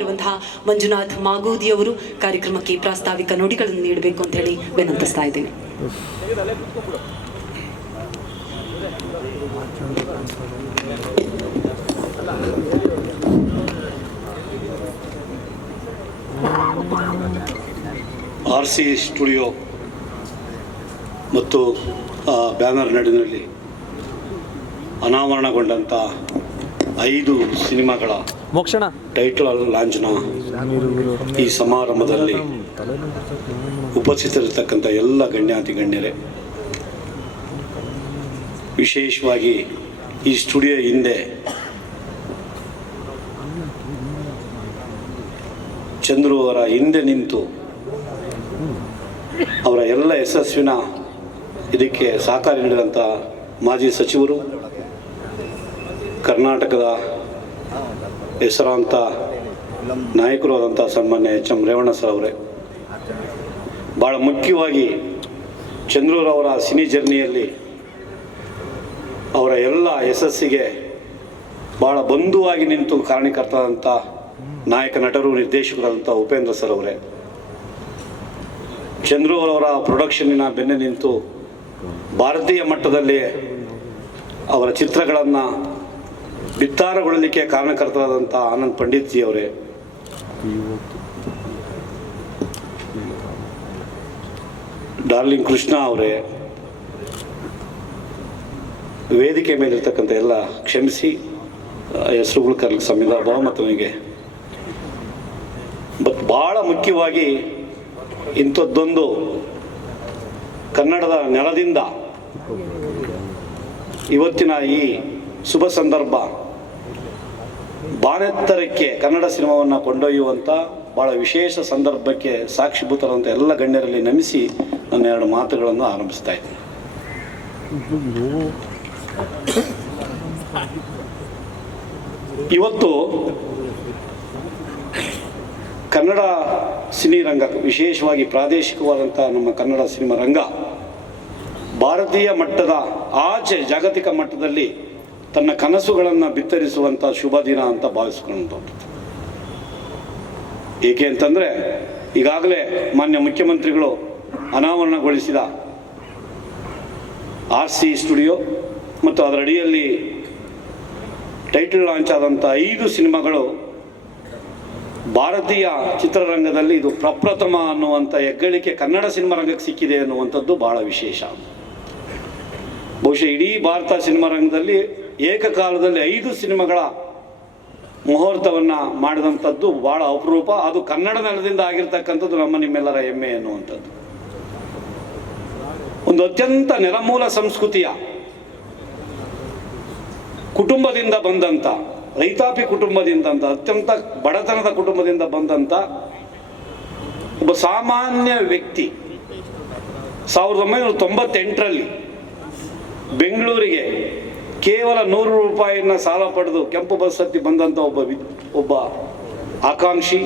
ಇರುವಂತಹ ಮಂಜುನಾಥ್ ಮಾಗೋದಿ ಅವರು ಕಾರ್ಯಕ್ರಮಕ್ಕೆ ಪ್ರಾಸ್ತಾವಿಕ ನುಡಿಗಳನ್ನು ನೀಡಬೇಕು ಅಂತ ಹೇಳಿ ವಿನಂತಿಸ್ತಾ ಇದ್ದೀನಿ. RC ಸ್ಟುಡಿಯೋ ಮತ್ತು ಬ್ಯಾನರ್ ನಡುವಿನಲ್ಲಿ ಅನಾವರಣಗೊಂಡಂಥ 5 ಸಿನಿಮಾಗಳ ಟೈಟಲ್ ಲಾಂಚ್ನ ಈ ಸಮಾರಂಭದಲ್ಲಿ ಉಪಸ್ಥಿತರಿರ್ತಕ್ಕಂಥ ಎಲ್ಲ ಗಣ್ಯಾತಿ ಗಣ್ಯರೇ, ವಿಶೇಷವಾಗಿ ಈ ಸ್ಟುಡಿಯೋ ಹಿಂದೆ ಚಂದ್ರು ಅವರ ಹಿಂದೆ ನಿಂತು ಅವರ ಎಲ್ಲ ಯಶಸ್ವಿನ ಇದಕ್ಕೆ ಸಹಕಾರ ನೀಡಿದಂಥ ಮಾಜಿ ಸಚಿವರು, ಕರ್ನಾಟಕದ ಹೆಸರಾಂತ ನಾಯಕರು ಆದಂಥ ಸನ್ಮಾನ್ಯ HM ರೇವಣ್ಣ ಸರ್ ಅವರೇ, ಭಾಳ ಮುಖ್ಯವಾಗಿ ಚಂದ್ರೂರವರ ಸಿನಿ ಜರ್ನಿಯಲ್ಲಿ ಅವರ ಎಲ್ಲ ಯಶಸ್ಸಿಗೆ ಭಾಳ ಬಂಧುವಾಗಿ ನಿಂತು ಕಾರಣೀಕರ್ತರಾದಂಥ ನಾಯಕ ನಟರು ನಿರ್ದೇಶಕರಾದಂಥ ಉಪೇಂದ್ರ ಸರ್ ಅವರೇ, ಚಂದ್ರೂರವರ ಪ್ರೊಡಕ್ಷನ್ನಿನ ಬೆನ್ನೆ ನಿಂತು ಭಾರತೀಯ ಮಟ್ಟದಲ್ಲಿ ಅವರ ಚಿತ್ರಗಳನ್ನು ಬಿತ್ತಾರಗೊಳ್ಳಲಿಕ್ಕೆ ಕಾರಣಕರ್ತರಾದಂಥ ಆನಂದ್ ಪಂಡಿತ್ ಜಿ ಅವರೇ, ಡಾರ್ಲಿಂಗ್ ಕೃಷ್ಣ ಅವರೇ, ವೇದಿಕೆ ಮೇಲಿರ್ತಕ್ಕಂಥ ಎಲ್ಲ ಕ್ಷಮಿಸಿ ಹೆಸರುಗಳು ಕರ್ಲಿಕ್ಕೆ ಸಂವಿಧಾನ ಬಹುಮತನಿಗೆ ಭಾಳ ಮುಖ್ಯವಾಗಿ ಇಂಥದ್ದೊಂದು ಕನ್ನಡದ ನೆಲದಿಂದ ಇವತ್ತಿನ ಈ ಶುಭ ಸಂದರ್ಭ ಬಾನೆತ್ತರಕ್ಕೆ ಕನ್ನಡ ಸಿನಿಮಾವನ್ನು ಕೊಂಡೊಯ್ಯುವಂಥ ಭಾಳ ವಿಶೇಷ ಸಂದರ್ಭಕ್ಕೆ ಸಾಕ್ಷಿಭೂತರಂಥ ಎಲ್ಲ ಗಣ್ಯರಲ್ಲಿ ನಮಿಸಿ ನನ್ನ 2 ಮಾತುಗಳನ್ನು ಆರಂಭಿಸ್ತಾ ಇದ್ದೀನಿ. ಇವತ್ತು ಕನ್ನಡ ಸಿನಿರಂಗ, ವಿಶೇಷವಾಗಿ ಪ್ರಾದೇಶಿಕವಾದಂಥ ನಮ್ಮ ಕನ್ನಡ ಸಿನಿಮಾ ರಂಗ ಭಾರತೀಯ ಮಟ್ಟದ ಆಚೆ ಜಾಗತಿಕ ಮಟ್ಟದಲ್ಲಿ ತನ್ನ ಕನಸುಗಳನ್ನು ಬಿತ್ತರಿಸುವಂಥ ಶುಭ ದಿನ ಅಂತ ಭಾವಿಸ್ಕೊಂಡಂಥದ್ದು. ಏಕೆ ಅಂತಂದರೆ ಈಗಾಗಲೇ ಮಾನ್ಯ ಮುಖ್ಯಮಂತ್ರಿಗಳು ಅನಾವರಣಗೊಳಿಸಿದ RC ಸ್ಟುಡಿಯೋ ಮತ್ತು ಅದರ ಅಡಿಯಲ್ಲಿ ಟೈಟಲ್ ಲಾಂಚ್ ಆದಂಥ 5 ಸಿನಿಮಾಗಳು ಭಾರತೀಯ ಚಿತ್ರರಂಗದಲ್ಲಿ ಇದು ಪ್ರಪ್ರಥಮ ಅನ್ನುವಂಥ ಹೆಗ್ಗಳಿಕೆ ಕನ್ನಡ ಸಿನಿಮಾ ರಂಗಕ್ಕೆ ಸಿಕ್ಕಿದೆ ಅನ್ನುವಂಥದ್ದು ಭಾಳ ವಿಶೇಷ. ಬಹುಶಃ ಇಡೀ ಭಾರತ ಸಿನಿಮಾ ರಂಗದಲ್ಲಿ ಏಕಕಾಲದಲ್ಲಿ 5 ಸಿನಿಮಾಗಳ ಮುಹೂರ್ತವನ್ನು ಮಾಡಿದಂಥದ್ದು ಭಾಳ ಅಪರೂಪ. ಅದು ಕನ್ನಡ ನೆಲದಿಂದ ಆಗಿರ್ತಕ್ಕಂಥದ್ದು ನಮ್ಮ ನಿಮ್ಮೆಲ್ಲರ ಹೆಮ್ಮೆ ಅನ್ನುವಂಥದ್ದು. ಒಂದು ಅತ್ಯಂತ ನೆಲಮೂಲ ಸಂಸ್ಕೃತಿಯ ಕುಟುಂಬದಿಂದ ಬಂದಂಥ, ರೈತಾಪಿ ಕುಟುಂಬದಿಂದ, ಅತ್ಯಂತ ಬಡತನದ ಕುಟುಂಬದಿಂದ ಬಂದಂಥ ಒಬ್ಬ ಸಾಮಾನ್ಯ ವ್ಯಕ್ತಿ 1998ರಲ್ಲಿ ಬೆಂಗಳೂರಿಗೆ ಕೇವಲ 100 ರೂಪಾಯಿನ ಸಾಲ ಪಡೆದು ಕೆಂಪು ಬಸ್ ಹತ್ತಿ ಬಂದಂಥ ಒಬ್ಬ ಆಕಾಂಕ್ಷಿ,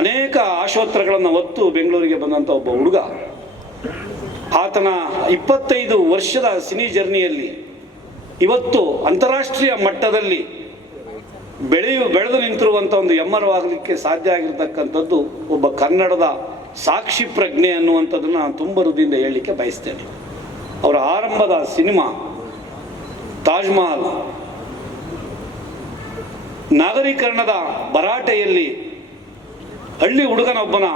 ಅನೇಕ ಆಶೋತ್ತರಗಳನ್ನು ಹೊತ್ತು ಬೆಂಗಳೂರಿಗೆ ಬಂದಂಥ ಒಬ್ಬ ಹುಡುಗ, ಆತನ 25 ವರ್ಷದ ಸಿನಿ ಜರ್ನಿಯಲ್ಲಿ ಇವತ್ತು ಅಂತಾರಾಷ್ಟ್ರೀಯ ಮಟ್ಟದಲ್ಲಿ ಬೆಳೆದು ನಿಂತಿರುವಂಥ ಒಂದು ಹೆಮ್ಮರವಾಗಲಿಕ್ಕೆ ಸಾಧ್ಯ ಆಗಿರ್ತಕ್ಕಂಥದ್ದು ಒಬ್ಬ ಕನ್ನಡದ ಸಾಕ್ಷಿ ಪ್ರಜ್ಞೆ ಅನ್ನುವಂಥದ್ದನ್ನು ನಾನು ತುಂಬ ಹೃದಯದಿಂದ ಹೇಳಲಿಕ್ಕೆ ಬಯಸ್ತೇನೆ. ಅವರ ಆರಂಭದ ಸಿನಿಮಾ ತಾಜ್ ಮಹಲ್ ನಾಗರೀಕರಣದ ಭರಾಟೆಯಲ್ಲಿ ಹಳ್ಳಿ ಹುಡುಗನೊಬ್ಬನ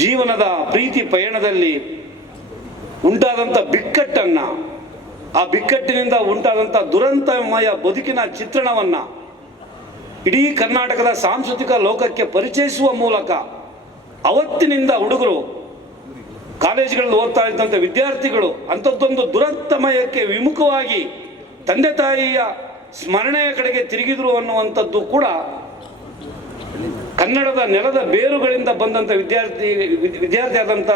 ಜೀವನದ ಪ್ರೀತಿ ಪಯಣದಲ್ಲಿ ಉಂಟಾದಂಥ ಬಿಕ್ಕಟ್ಟನ್ನು, ಆ ಬಿಕ್ಕಟ್ಟಿನಿಂದ ಉಂಟಾದಂಥ ದುರಂತಮಯ ಬದುಕಿನ ಚಿತ್ರಣವನ್ನು ಇಡೀ ಕರ್ನಾಟಕದ ಸಾಂಸ್ಕೃತಿಕ ಲೋಕಕ್ಕೆ ಪರಿಚಯಿಸುವ ಮೂಲಕ ಅವತ್ತಿನಿಂದ ಹುಡುಗರು, ಕಾಲೇಜುಗಳಲ್ಲಿ ಓದ್ತಾ ಇದ್ದಂಥ ವಿದ್ಯಾರ್ಥಿಗಳು ಅಂಥದ್ದೊಂದು ದುರಂತಮಯಕ್ಕೆ ವಿಮುಖವಾಗಿ ತಂದೆ ತಾಯಿಯ ಸ್ಮರಣೆಯ ಕಡೆಗೆ ತಿರುಗಿದ್ರು ಅನ್ನುವಂಥದ್ದು ಕೂಡ ಕನ್ನಡದ ನೆಲದ ಬೇರುಗಳಿಂದ ಬಂದಂಥ ವಿದ್ಯಾರ್ಥಿ ಆದಂಥ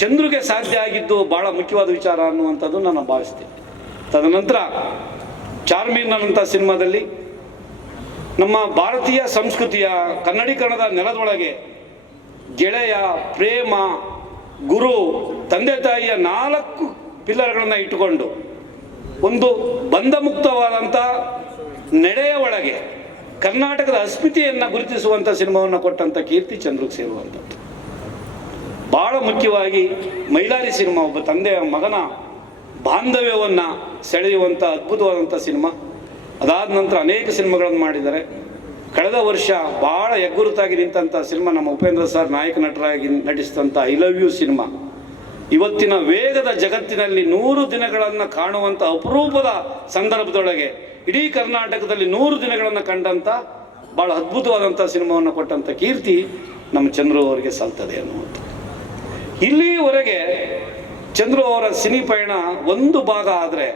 ಚಂದ್ರುಗೆ ಸಾಧ್ಯ ಆಗಿದ್ದು ಭಾಳ ಮುಖ್ಯವಾದ ವಿಚಾರ ಅನ್ನುವಂಥದ್ದು ನಾನು ಭಾವಿಸ್ತೀನಿ. ತದನಂತರ ಚಾರ್ಮೀರ್ನಂಥ ಸಿನಿಮಾದಲ್ಲಿ ನಮ್ಮ ಭಾರತೀಯ ಸಂಸ್ಕೃತಿಯ ಕನ್ನಡೀಕರಣದ ನೆಲದೊಳಗೆ ಗೆಳೆಯ, ಪ್ರೇಮ, ಗುರು, ತಂದೆ ತಾಯಿಯ 4 ಪಿಲ್ಲರ್ಗಳನ್ನು ಇಟ್ಟುಕೊಂಡು ಒಂದು ಬಂಧಮುಕ್ತವಾದಂಥ ನಡೆಯ ಒಳಗೆ ಕರ್ನಾಟಕದ ಅಸ್ಮಿತೆಯನ್ನು ಗುರುತಿಸುವಂಥ ಸಿನಿಮಾವನ್ನು ಕೊಟ್ಟಂಥ ಕೀರ್ತಿ ಚಂದ್ರಕ್ಕೆ ಸೇರುವಂಥದ್ದು. ಭಾಳ ಮುಖ್ಯವಾಗಿ ಮೈಲಾರಿ ಸಿನಿಮಾ ಒಬ್ಬ ತಂದೆಯ ಮಗನ ಬಾಂಧವ್ಯವನ್ನು ಸೆಳೆಯುವಂಥ ಅದ್ಭುತವಾದಂಥ ಸಿನಿಮಾ. ಅದಾದ ನಂತರ ಅನೇಕ ಸಿನಿಮಾಗಳನ್ನು ಮಾಡಿದ್ದಾರೆ. ಕಳೆದ ವರ್ಷ ಭಾಳ ಹೆಗ್ಗುರುತಾಗಿ ನಿಂತಹ ಸಿನಿಮಾ ನಮ್ಮ ಉಪೇಂದ್ರ ಸರ್ ನಾಯಕ ನಟರಾಗಿ ನಟಿಸಿದಂಥ ಐ ಲವ್ ಯು ಸಿನಿಮಾ ಇವತ್ತಿನ ವೇಗದ ಜಗತ್ತಿನಲ್ಲಿ 100 ದಿನಗಳನ್ನು ಕಾಣುವಂಥ ಅಪರೂಪದ ಸಂದರ್ಭದೊಳಗೆ ಇಡೀ ಕರ್ನಾಟಕದಲ್ಲಿ 100 ದಿನಗಳನ್ನು ಕಂಡಂಥ ಭಾಳ ಅದ್ಭುತವಾದಂಥ ಸಿನಿಮಾವನ್ನು ಕೊಟ್ಟಂಥ ಕೀರ್ತಿ ನಮ್ಮ ಚಂದ್ರು ಅವರಿಗೆ ಸಲ್ತದೆ ಅನ್ನುವಂಥ. ಇಲ್ಲಿವರೆಗೆ ಚಂದ್ರು ಅವರ ಸಿನಿ ಪಯಣ ಒಂದು ಭಾಗ ಆದರೆ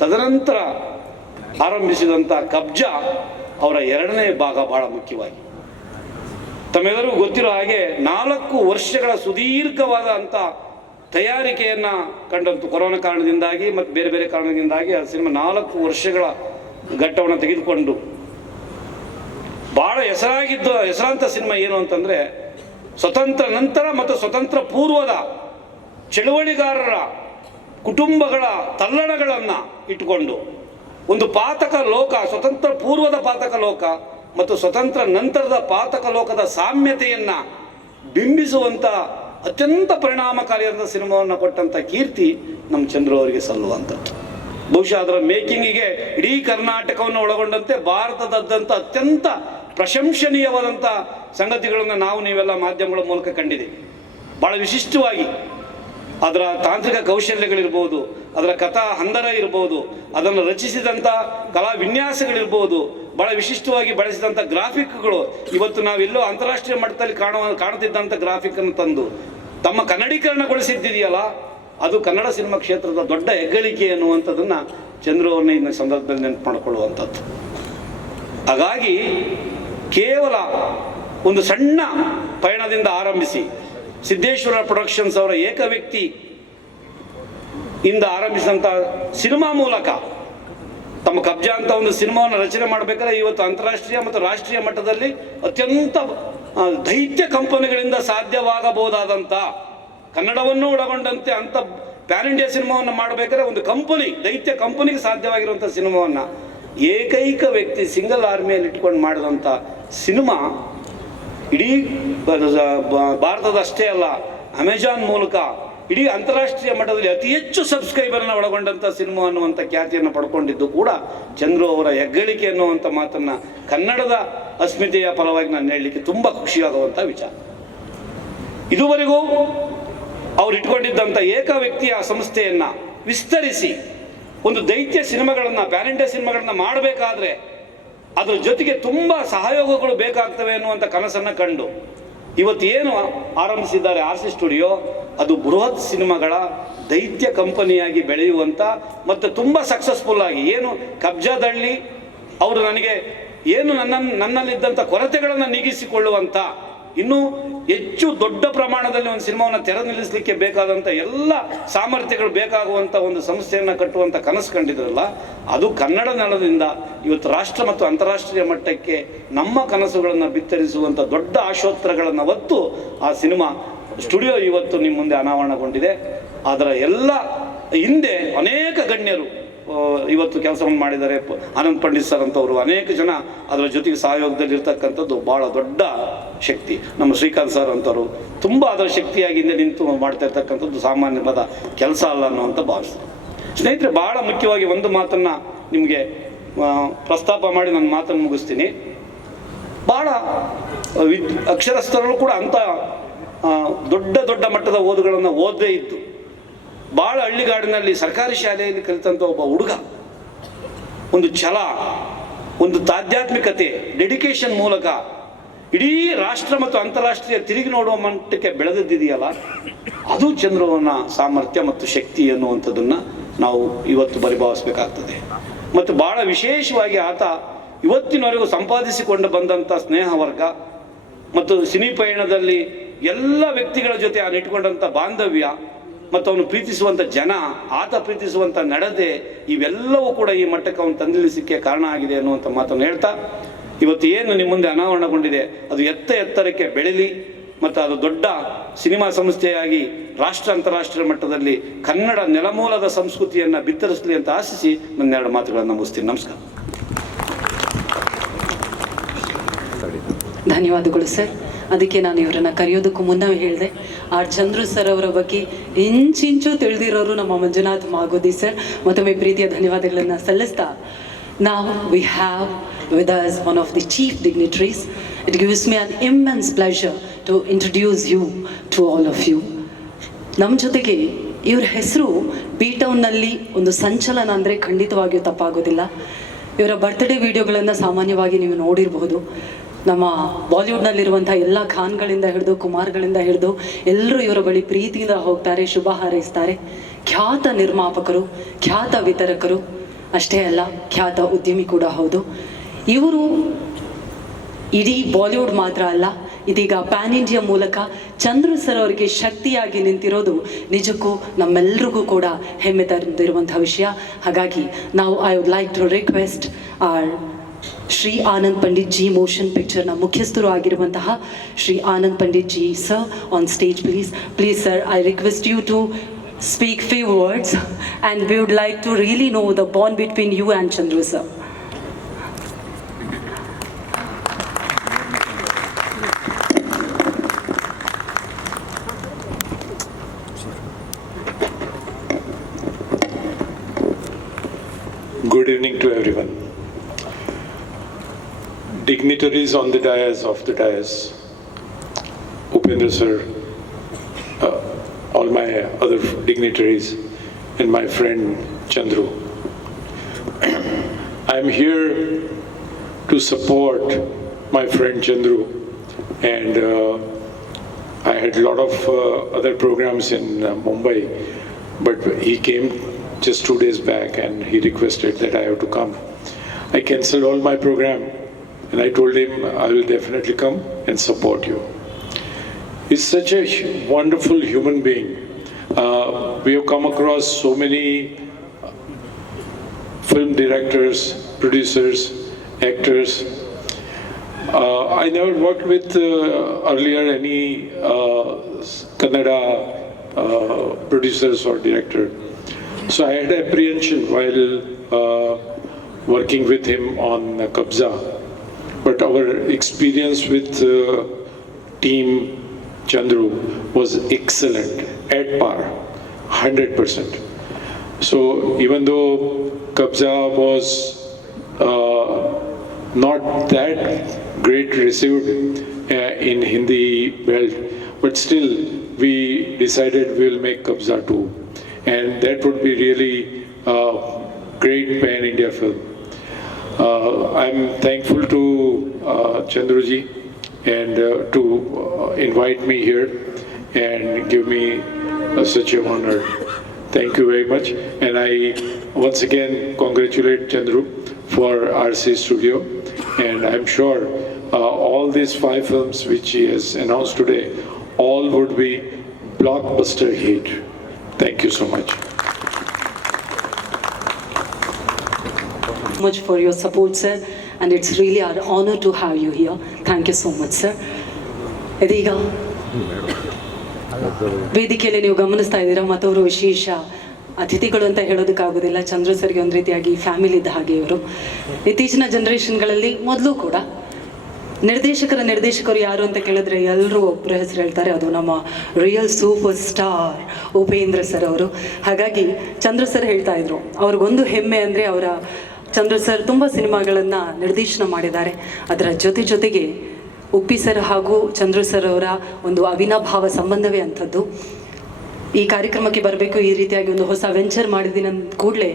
ತದನಂತರ ಆರಂಭಿಸಿದಂಥ ಕಬ್ಜಾ ಅವರ 2ನೇ ಭಾಗ ಭಾಳ ಮುಖ್ಯವಾಗಿ. ತಮ್ಮೆಲ್ಲರಿಗೂ ಗೊತ್ತಿರೋ ಹಾಗೆ 4 ವರ್ಷಗಳ ಸುದೀರ್ಘವಾದ ಅಂಥ ತಯಾರಿಕೆಯನ್ನು ಕಂಡಂತು. ಕೊರೋನಾ ಕಾರಣದಿಂದಾಗಿ ಮತ್ತು ಬೇರೆ ಬೇರೆ ಕಾರಣದಿಂದಾಗಿ ಆ ಸಿನಿಮಾ 4 ವರ್ಷಗಳ ಘಟ್ಟವನ್ನು ತೆಗೆದುಕೊಂಡು ಭಾಳ ಹೆಸರಾಂತ ಸಿನಿಮಾ ಏನು ಅಂತಂದರೆ, ಸ್ವತಂತ್ರ ನಂತರ ಮತ್ತು ಸ್ವತಂತ್ರ ಪೂರ್ವದ ಚಳುವಳಿಗಾರರ ಕುಟುಂಬಗಳ ತಲ್ಲಣಗಳನ್ನು ಇಟ್ಟುಕೊಂಡು ಒಂದು ಪಾತಕ ಲೋಕ, ಸ್ವತಂತ್ರ ಪೂರ್ವದ ಪಾತಕ ಲೋಕ ಮತ್ತು ಸ್ವತಂತ್ರ ನಂತರದ ಪಾತಕ ಲೋಕದ ಸಾಮ್ಯತೆಯನ್ನು ಬಿಂಬಿಸುವಂಥ ಅತ್ಯಂತ ಪರಿಣಾಮಕಾರಿಯಾದ ಸಿನಿಮಾವನ್ನು ಕೊಟ್ಟಂಥ ಕೀರ್ತಿ ನಮ್ಮ ಚಂದ್ರು ಅವರಿಗೆ ಸಲ್ಲುವಂಥದ್ದು. ಬಹುಶಃ ಅದರ ಮೇಕಿಂಗಿಗೆ ಇಡೀ ಕರ್ನಾಟಕವನ್ನು ಒಳಗೊಂಡಂತೆ ಭಾರತದಾದ್ಯಂತ ಅತ್ಯಂತ ಪ್ರಶಂಸನೀಯವಾದಂಥ ಸಂಗತಿಗಳನ್ನು ನಾವು ನೀವೆಲ್ಲ ಮಾಧ್ಯಮಗಳ ಮೂಲಕ ಕಂಡಿದ್ದೀವಿ. ಭಾಳ ವಿಶಿಷ್ಟವಾಗಿ ಅದರ ತಾಂತ್ರಿಕ ಕೌಶಲ್ಯಗಳಿರ್ಬೋದು, ಅದರ ಕಥಾ ಹಂದರ ಇರ್ಬೋದು, ಅದನ್ನು ರಚಿಸಿದಂಥ ಕಲಾ ವಿನ್ಯಾಸಗಳಿರ್ಬೋದು, ಭಾಳ ವಿಶಿಷ್ಟವಾಗಿ ಬಳಸಿದಂಥ ಗ್ರಾಫಿಕ್ಗಳು, ಇವತ್ತು ನಾವೆಲ್ಲೋ ಅಂತಾರಾಷ್ಟ್ರೀಯ ಮಟ್ಟದಲ್ಲಿ ಕಾಣುತ್ತಿದ್ದಂಥ ಗ್ರಾಫಿಕ್ಕನ್ನು ತಂದು ತಮ್ಮ ಕನ್ನಡೀಕರಣಗೊಳಿಸಿದ್ದಿದೆಯಲ್ಲ, ಅದು ಕನ್ನಡ ಸಿನಿಮಾ ಕ್ಷೇತ್ರದ ದೊಡ್ಡ ಹೆಗ್ಗಳಿಕೆ ಅನ್ನುವಂಥದ್ದನ್ನು ಚಂದ್ರು ಅವ್ರನ್ನ ಇನ್ನು ಸಂದರ್ಭದಲ್ಲಿ ನೆನಪು ಮಾಡಿಕೊಳ್ಳುವಂಥದ್ದು. ಹಾಗಾಗಿ ಕೇವಲ ಒಂದು ಸಣ್ಣ ಪಯಣದಿಂದ ಆರಂಭಿಸಿ ಸಿದ್ದೇಶ್ವರ ಪ್ರೊಡಕ್ಷನ್ಸ್ ಅವರ ಏಕ ವ್ಯಕ್ತಿ ಇಂದ ಆರಂಭಿಸಿದಂಥ ಸಿನಿಮಾ ಮೂಲಕ ತಮ್ಮ ಕಬ್ಜಾ ಅಂತ ಒಂದು ಸಿನಿಮಾವನ್ನು ರಚನೆ ಮಾಡಬೇಕಾದ್ರೆ ಇವತ್ತು ಅಂತಾರಾಷ್ಟ್ರೀಯ ಮತ್ತು ರಾಷ್ಟ್ರೀಯ ಮಟ್ಟದಲ್ಲಿ ಅತ್ಯಂತ ದೈತ್ಯ ಕಂಪನಿಗಳಿಂದ ಸಾಧ್ಯವಾಗಬಹುದಾದಂಥ ಕನ್ನಡವನ್ನು ಒಳಗೊಂಡಂತೆ ಅಂಥ ಪ್ಯಾನ್ ಇಂಡಿಯಾ ಸಿನಿಮಾವನ್ನು ಮಾಡಬೇಕಾದ್ರೆ ಒಂದು ಕಂಪನಿ, ದೈತ್ಯ ಕಂಪನಿಗೆ ಸಾಧ್ಯವಾಗಿರುವಂಥ ಸಿನಿಮಾವನ್ನು ಏಕೈಕ ವ್ಯಕ್ತಿ ಸಿಂಗಲ್ ಆರ್ಮಿಯಲ್ಲಿ ಇಟ್ಕೊಂಡು ಮಾಡಿದಂಥ ಸಿನಿಮಾ ಇಡೀ ಭಾರತದಷ್ಟೇ ಅಲ್ಲ, ಅಮೆಜಾನ್ ಮೂಲಕ ಇಡೀ ಅಂತಾರಾಷ್ಟ್ರೀಯ ಮಟ್ಟದಲ್ಲಿ ಅತಿ ಹೆಚ್ಚು ಸಬ್ಸ್ಕ್ರೈಬರ್ನ ಒಳಗೊಂಡಂಥ ಸಿನಿಮಾ ಅನ್ನುವಂಥ ಖ್ಯಾತಿಯನ್ನು ಪಡ್ಕೊಂಡಿದ್ದು ಕೂಡ ಚಂದ್ರು ಅವರ ಹೆಗ್ಗಳಿಕೆ ಅನ್ನುವಂಥ ಮಾತನ್ನು ಕನ್ನಡದ ಅಸ್ಮಿತೆಯ ಪರವಾಗಿ ನಾನು ಹೇಳಲಿಕ್ಕೆ ತುಂಬ ಖುಷಿಯಾಗುವಂಥ ವಿಚಾರ. ಇದುವರೆಗೂ ಅವ್ರು ಇಟ್ಕೊಂಡಿದ್ದಂಥ ಏಕ ವ್ಯಕ್ತಿಯ ಸಂಸ್ಥೆಯನ್ನು ವಿಸ್ತರಿಸಿ ಒಂದು ದೈತ್ಯ ಸಿನಿಮಾಗಳನ್ನು, ಪ್ಯಾನ್ ಇಂಡಿಯಾ ಸಿನಿಮಾಗಳನ್ನು ಮಾಡಬೇಕಾದ್ರೆ ಅದರ ಜೊತೆಗೆ ತುಂಬ ಸಹಯೋಗಗಳು ಬೇಕಾಗ್ತವೆ ಅನ್ನುವಂಥ ಕನಸನ್ನು ಕಂಡು ಇವತ್ತು ಏನು ಆರಂಭಿಸಿದ್ದಾರೆ RC ಸ್ಟುಡಿಯೋ, ಅದು ಬೃಹತ್ ಸಿನಿಮಾಗಳ ದೈತ್ಯ ಕಂಪನಿಯಾಗಿ ಬೆಳೆಯುವಂಥ ಮತ್ತು ತುಂಬ ಸಕ್ಸಸ್ಫುಲ್ ಆಗಿ, ಏನು ಕಬ್ಜಾದಳ್ಳಿ ಅವರು ನನಗೆ ಏನು ನನ್ನಲ್ಲಿದ್ದಂಥ ಕೊರತೆಗಳನ್ನು ನೀಗಿಸಿಕೊಳ್ಳುವಂಥ, ಇನ್ನೂ ಹೆಚ್ಚು ದೊಡ್ಡ ಪ್ರಮಾಣದಲ್ಲಿ ಒಂದು ಸಿನಿಮಾವನ್ನು ತೆರೆ ನಿಲ್ಲಿಸಲಿಕ್ಕೆ ಬೇಕಾದಂಥ ಎಲ್ಲ ಸಾಮರ್ಥ್ಯಗಳು ಬೇಕಾಗುವಂಥ ಒಂದು ಸಂಸ್ಥೆಯನ್ನು ಕಟ್ಟುವಂಥ ಕನಸು ಕಂಡಿದ್ರಲ್ಲ, ಅದು ಕನ್ನಡ ನೆಲದಿಂದ ಇವತ್ತು ರಾಷ್ಟ್ರ ಮತ್ತು ಅಂತಾರಾಷ್ಟ್ರೀಯ ಮಟ್ಟಕ್ಕೆ ನಮ್ಮ ಕನಸುಗಳನ್ನು ಬಿತ್ತರಿಸುವಂಥ ದೊಡ್ಡ ಆಶೋತ್ತರಗಳನ್ನು ಹೊತ್ತು ಆ ಸಿನಿಮಾ ಸ್ಟುಡಿಯೋ ಇವತ್ತು ನಿಮ್ಮ ಮುಂದೆ ಅನಾವರಣಗೊಂಡಿದೆ. ಅದರ ಎಲ್ಲ ಹಿಂದೆ ಅನೇಕ ಗಣ್ಯರು ಇವತ್ತು ಕೆಲಸವನ್ನು ಮಾಡಿದ್ದಾರೆ. ಆನಂದ್ ಪಂಡಿತ್ ಸರ್ ಅಂತವರು, ಅನೇಕ ಜನ ಅದರ ಜೊತೆಗೆ ಸಹಯೋಗದಲ್ಲಿ ಇರ್ತಕ್ಕಂಥದ್ದು ಭಾಳ ದೊಡ್ಡ ಶಕ್ತಿ. ನಮ್ಮ ಶ್ರೀಕಾಂತ್ ಸರ್ ಅಂತವರು ತುಂಬ ಅದರ ಶಕ್ತಿಯಾಗಿ ಹಿಂದೆ ನಿಂತು ಮಾಡ್ತಾ ಇರ್ತಕ್ಕಂಥದ್ದು ಸಾಮಾನ್ಯವಾದ ಕೆಲಸ ಅಲ್ಲ ಅನ್ನುವಂಥ ಭಾವಿಸ್ತಾರೆ. ಸ್ನೇಹಿತರೆ, ಭಾಳ ಮುಖ್ಯವಾಗಿ ಒಂದು ಮಾತನ್ನು ನಿಮಗೆ ಪ್ರಸ್ತಾಪ ಮಾಡಿ ನನ್ನ ಮಾತನ್ನು ಮುಗಿಸ್ತೀನಿ. ಭಾಳ ಅಕ್ಷರಸ್ಥರು ಕೂಡ ಅಂಥ ದೊಡ್ಡ ದೊಡ್ಡ ಮಟ್ಟದ ಓದುಗಳನ್ನು ಓದದೇ ಇದ್ದು ಭಾಳ ಹಳ್ಳಿಗಾಡಿನಲ್ಲಿ ಸರ್ಕಾರಿ ಶಾಲೆಯಲ್ಲಿ ಕಲಿತಂಥ ಒಬ್ಬ ಹುಡುಗ ಒಂದು ಛಲ, ಒಂದು ತಾಧ್ಯಾತ್ಮಿಕತೆ, ಡೆಡಿಕೇಶನ್ ಮೂಲಕ ಇಡೀ ರಾಷ್ಟ್ರ ಮತ್ತು ಅಂತಾರಾಷ್ಟ್ರೀಯ ತಿರುಗಿ ನೋಡುವ ಮಟ್ಟಕ್ಕೆ ಬೆಳೆದಿದೆಯಲ್ಲ, ಅದು ಚಂದ್ರುವನ ಸಾಮರ್ಥ್ಯ ಮತ್ತು ಶಕ್ತಿ ಅನ್ನುವಂಥದ್ದನ್ನು ನಾವು ಇವತ್ತು ಪರಿಭಾವಿಸಬೇಕಾಗ್ತದೆ. ಮತ್ತು ಭಾಳ ವಿಶೇಷವಾಗಿ ಆತ ಇವತ್ತಿನವರೆಗೂ ಸಂಪಾದಿಸಿಕೊಂಡು ಬಂದಂಥ ಸ್ನೇಹ ವರ್ಗ ಮತ್ತು ಸಿನಿ ಪಯಣದಲ್ಲಿ ಎಲ್ಲ ವ್ಯಕ್ತಿಗಳ ಜೊತೆ ಅವನು ಇಟ್ಕೊಂಡಂಥ ಬಾಂಧವ್ಯ ಮತ್ತು ಅವನು ಪ್ರೀತಿಸುವಂಥ ಜನ, ಆತ ಪ್ರೀತಿಸುವಂಥ ನಡತೆ, ಇವೆಲ್ಲವೂ ಕೂಡ ಈ ಮಟ್ಟಕ್ಕೆ ಅವನು ತಂದಿಳಿಸಲಿಕ್ಕೆ ಕಾರಣ ಆಗಿದೆ ಅನ್ನುವಂಥ ಮಾತನ್ನು ಹೇಳ್ತಾ, ಇವತ್ತು ಏನು ನಿಮ್ಮ ಮುಂದೆ ಅನಾವರಣಗೊಂಡಿದೆ ಅದು ಎತ್ತರಕ್ಕೆ ಬೆಳೀಲಿ ಮತ್ತು ಅದು ದೊಡ್ಡ ಸಿನಿಮಾ ಸಂಸ್ಥೆಯಾಗಿ ರಾಷ್ಟ್ರ ಅಂತಾರಾಷ್ಟ್ರೀಯ ಮಟ್ಟದಲ್ಲಿ ಕನ್ನಡ ನೆಲಮೂಲದ ಸಂಸ್ಕೃತಿಯನ್ನು ಬಿತ್ತರಿಸಲಿ ಅಂತ ಆಶಿಸಿ ನನ್ನ 2 ಮಾತುಗಳನ್ನು ಮುಗಿಸ್ತೀನಿ. ನಮಸ್ಕಾರ. ಧನ್ಯವಾದಗಳು ಸರ್. ಅದಕ್ಕೆ ನಾನು ಇವರನ್ನು ಕರೆಯೋದಕ್ಕೂ ಮುನ್ನವೇ ಹೇಳಿದೆ, ಆರ್ ಚಂದ್ರು ಸರ್ ಅವರ ಬಗ್ಗೆ ಇಂಚಿಂಚು ತಿಳಿದಿರೋರು ನಮ್ಮ ಮಂಜುನಾಥ್ ಮಾಗೋದಿ ಸರ್. ಮತ್ತೊಮ್ಮೆ ಪ್ರೀತಿಯ ಧನ್ಯವಾದಗಳನ್ನು ಸಲ್ಲಿಸ್ತಾ, now we have with us one of the chief dignitaries. It gives me an immense pleasure to introduce you to all of you. ನಮ್ಮ ಜೊತೆಗೆ ಇವ್ರ ಹೆಸರು ಬಿ ಟೌನ್ನಲ್ಲಿ ಒಂದು ಸಂಚಲನ ಅಂದರೆ ಖಂಡಿತವಾಗಿಯೂ ತಪ್ಪಾಗೋದಿಲ್ಲ. ಇವರ ಬರ್ತ್ಡೇ ವಿಡಿಯೋಗಳನ್ನು ಸಾಮಾನ್ಯವಾಗಿ ನೀವು ನೋಡಿರಬಹುದು. ನಮ್ಮ ಬಾಲಿವುಡ್ನಲ್ಲಿರುವಂಥ ಎಲ್ಲ ಖಾನ್ಗಳಿಂದ ಹಿಡಿದು ಕುಮಾರ್ಗಳಿಂದ ಹಿಡಿದು ಎಲ್ಲರೂ ಇವರ ಬಳಿ ಪ್ರೀತಿಯಿಂದ ಹೋಗ್ತಾರೆ, ಶುಭ ಹಾರೈಸ್ತಾರೆ. ಖ್ಯಾತ ನಿರ್ಮಾಪಕರು, ಖ್ಯಾತ ವಿತರಕರು, ಅಷ್ಟೇ ಅಲ್ಲ ಖ್ಯಾತ ಉದ್ಯಮಿ ಕೂಡ ಹೌದು. ಇವರು ಇಡೀ ಬಾಲಿವುಡ್ ಮಾತ್ರ ಅಲ್ಲ, ಇದೀಗ ಪ್ಯಾನ್ ಇಂಡಿಯಾ ಮೂಲಕ ಚಂದ್ರು ಸರ್ ಅವರಿಗೆ ಶಕ್ತಿಯಾಗಿ ನಿಂತಿರೋದು ನಿಜಕ್ಕೂ ನಮ್ಮೆಲ್ಲರಿಗೂ ಕೂಡ ಹೆಮ್ಮೆ ತಂದಿರುವಂಥ ವಿಷಯ. ಹಾಗಾಗಿ ನಾವು I would like to request our Shri Anand Pandit ji motion ಪಿಕ್ಚರ್ನ ಮುಖ್ಯಸ್ಥರು ಆಗಿರುವಂತಹ Shri Anand Pandit ji sir on stage please sir, I request you to speak few words and we would like to really know the bond between you and Chandru sir. Good evening to everyone. Dignitaries on the dais, Upendra sir, all my other dignitaries, and my friend Chandru. I am here to support my friend Chandru, and I had a lot of other programs in Mumbai, but he came just 2 days back and he requested that I have to come. I cancelled all my program and I told him I will definitely come and support you. He's such a wonderful human being. We have come across so many film directors, producers, actors. I never worked with earlier any Kannada producers or director. So I had apprehension while working with him on Kabza. But our experience with team Chandru was excellent, at par, 100%. So even though Kabza was not that great received in Hindi belt, but still we decided we'll make Kabza 2. And that would be really a great pan-India film. I'm thankful to Chandruji and to invite me here and give me such an honor. Thank you very much. And I once again congratulate Chandru for RC Studio. And I'm sure all these 5 films which he has announced today, all would be blockbuster hit. Thank you so much. Much for your support sir, and it's really our honor to have you here. Thank you so much sir. ಇದೀಗ ವೇದಿಕೆಯಲ್ಲಿ ನೀವು ಗಮನಿಸ್ತಾ ಇದ್ದೀರಾ, ಮತ್ತವರು ವಿಶೇಷ ಅತಿಥಿಗಳು ಅಂತ ಹೇಳೋದಕ್ಕಾಗೋದಿಲ್ಲ. ಚಂದ್ರು ಸರ್ಗೆ ಒಂದು ರೀತಿಯಾಗಿ ಫ್ಯಾಮಿಲಿ ಇದ್ದ ಹಾಗೆ ಇವರು. ಇತ್ತೀಚಿನ ಜನ್ರೇಷನ್ಗಳಲ್ಲಿ ಮೊದಲು ಕೂಡ ನಿರ್ದೇಶಕರು ಯಾರು ಅಂತ ಕೇಳಿದ್ರೆ ಎಲ್ಲರೂ ಒಬ್ಬರ ಹೆಸರು ಹೇಳ್ತಾರೆ, ಅದು ನಮ್ಮ real super star Upendra sir ಅವರು. ಹಾಗಾಗಿ ಚಂದ್ರು ಸರ್ ಹೇಳ್ತಾ ಇದ್ರು, ಅವ್ರಿಗೊಂದು ಹೆಮ್ಮೆ ಅಂದರೆ ಅವರ ಚಂದ್ರು ಸರ್ ತುಂಬ ಸಿನಿಮಾಗಳನ್ನು ನಿರ್ದೇಶನ ಮಾಡಿದ್ದಾರೆ. ಅದರ ಜೊತೆಗೆ ಉಪ್ಪಿ ಸರ್ ಹಾಗೂ ಚಂದ್ರು ಸರ್ ಅವರ ಒಂದು ಅವಿನಾಭಾವ ಸಂಬಂಧವೇ ಅಂಥದ್ದು. ಈ ಕಾರ್ಯಕ್ರಮಕ್ಕೆ ಬರಬೇಕು, ಈ ರೀತಿಯಾಗಿ ಒಂದು ಹೊಸ ವೆಂಚರ್ ಮಾಡಿದ್ದೀನಿ ಅಂದ ಕೂಡಲೇ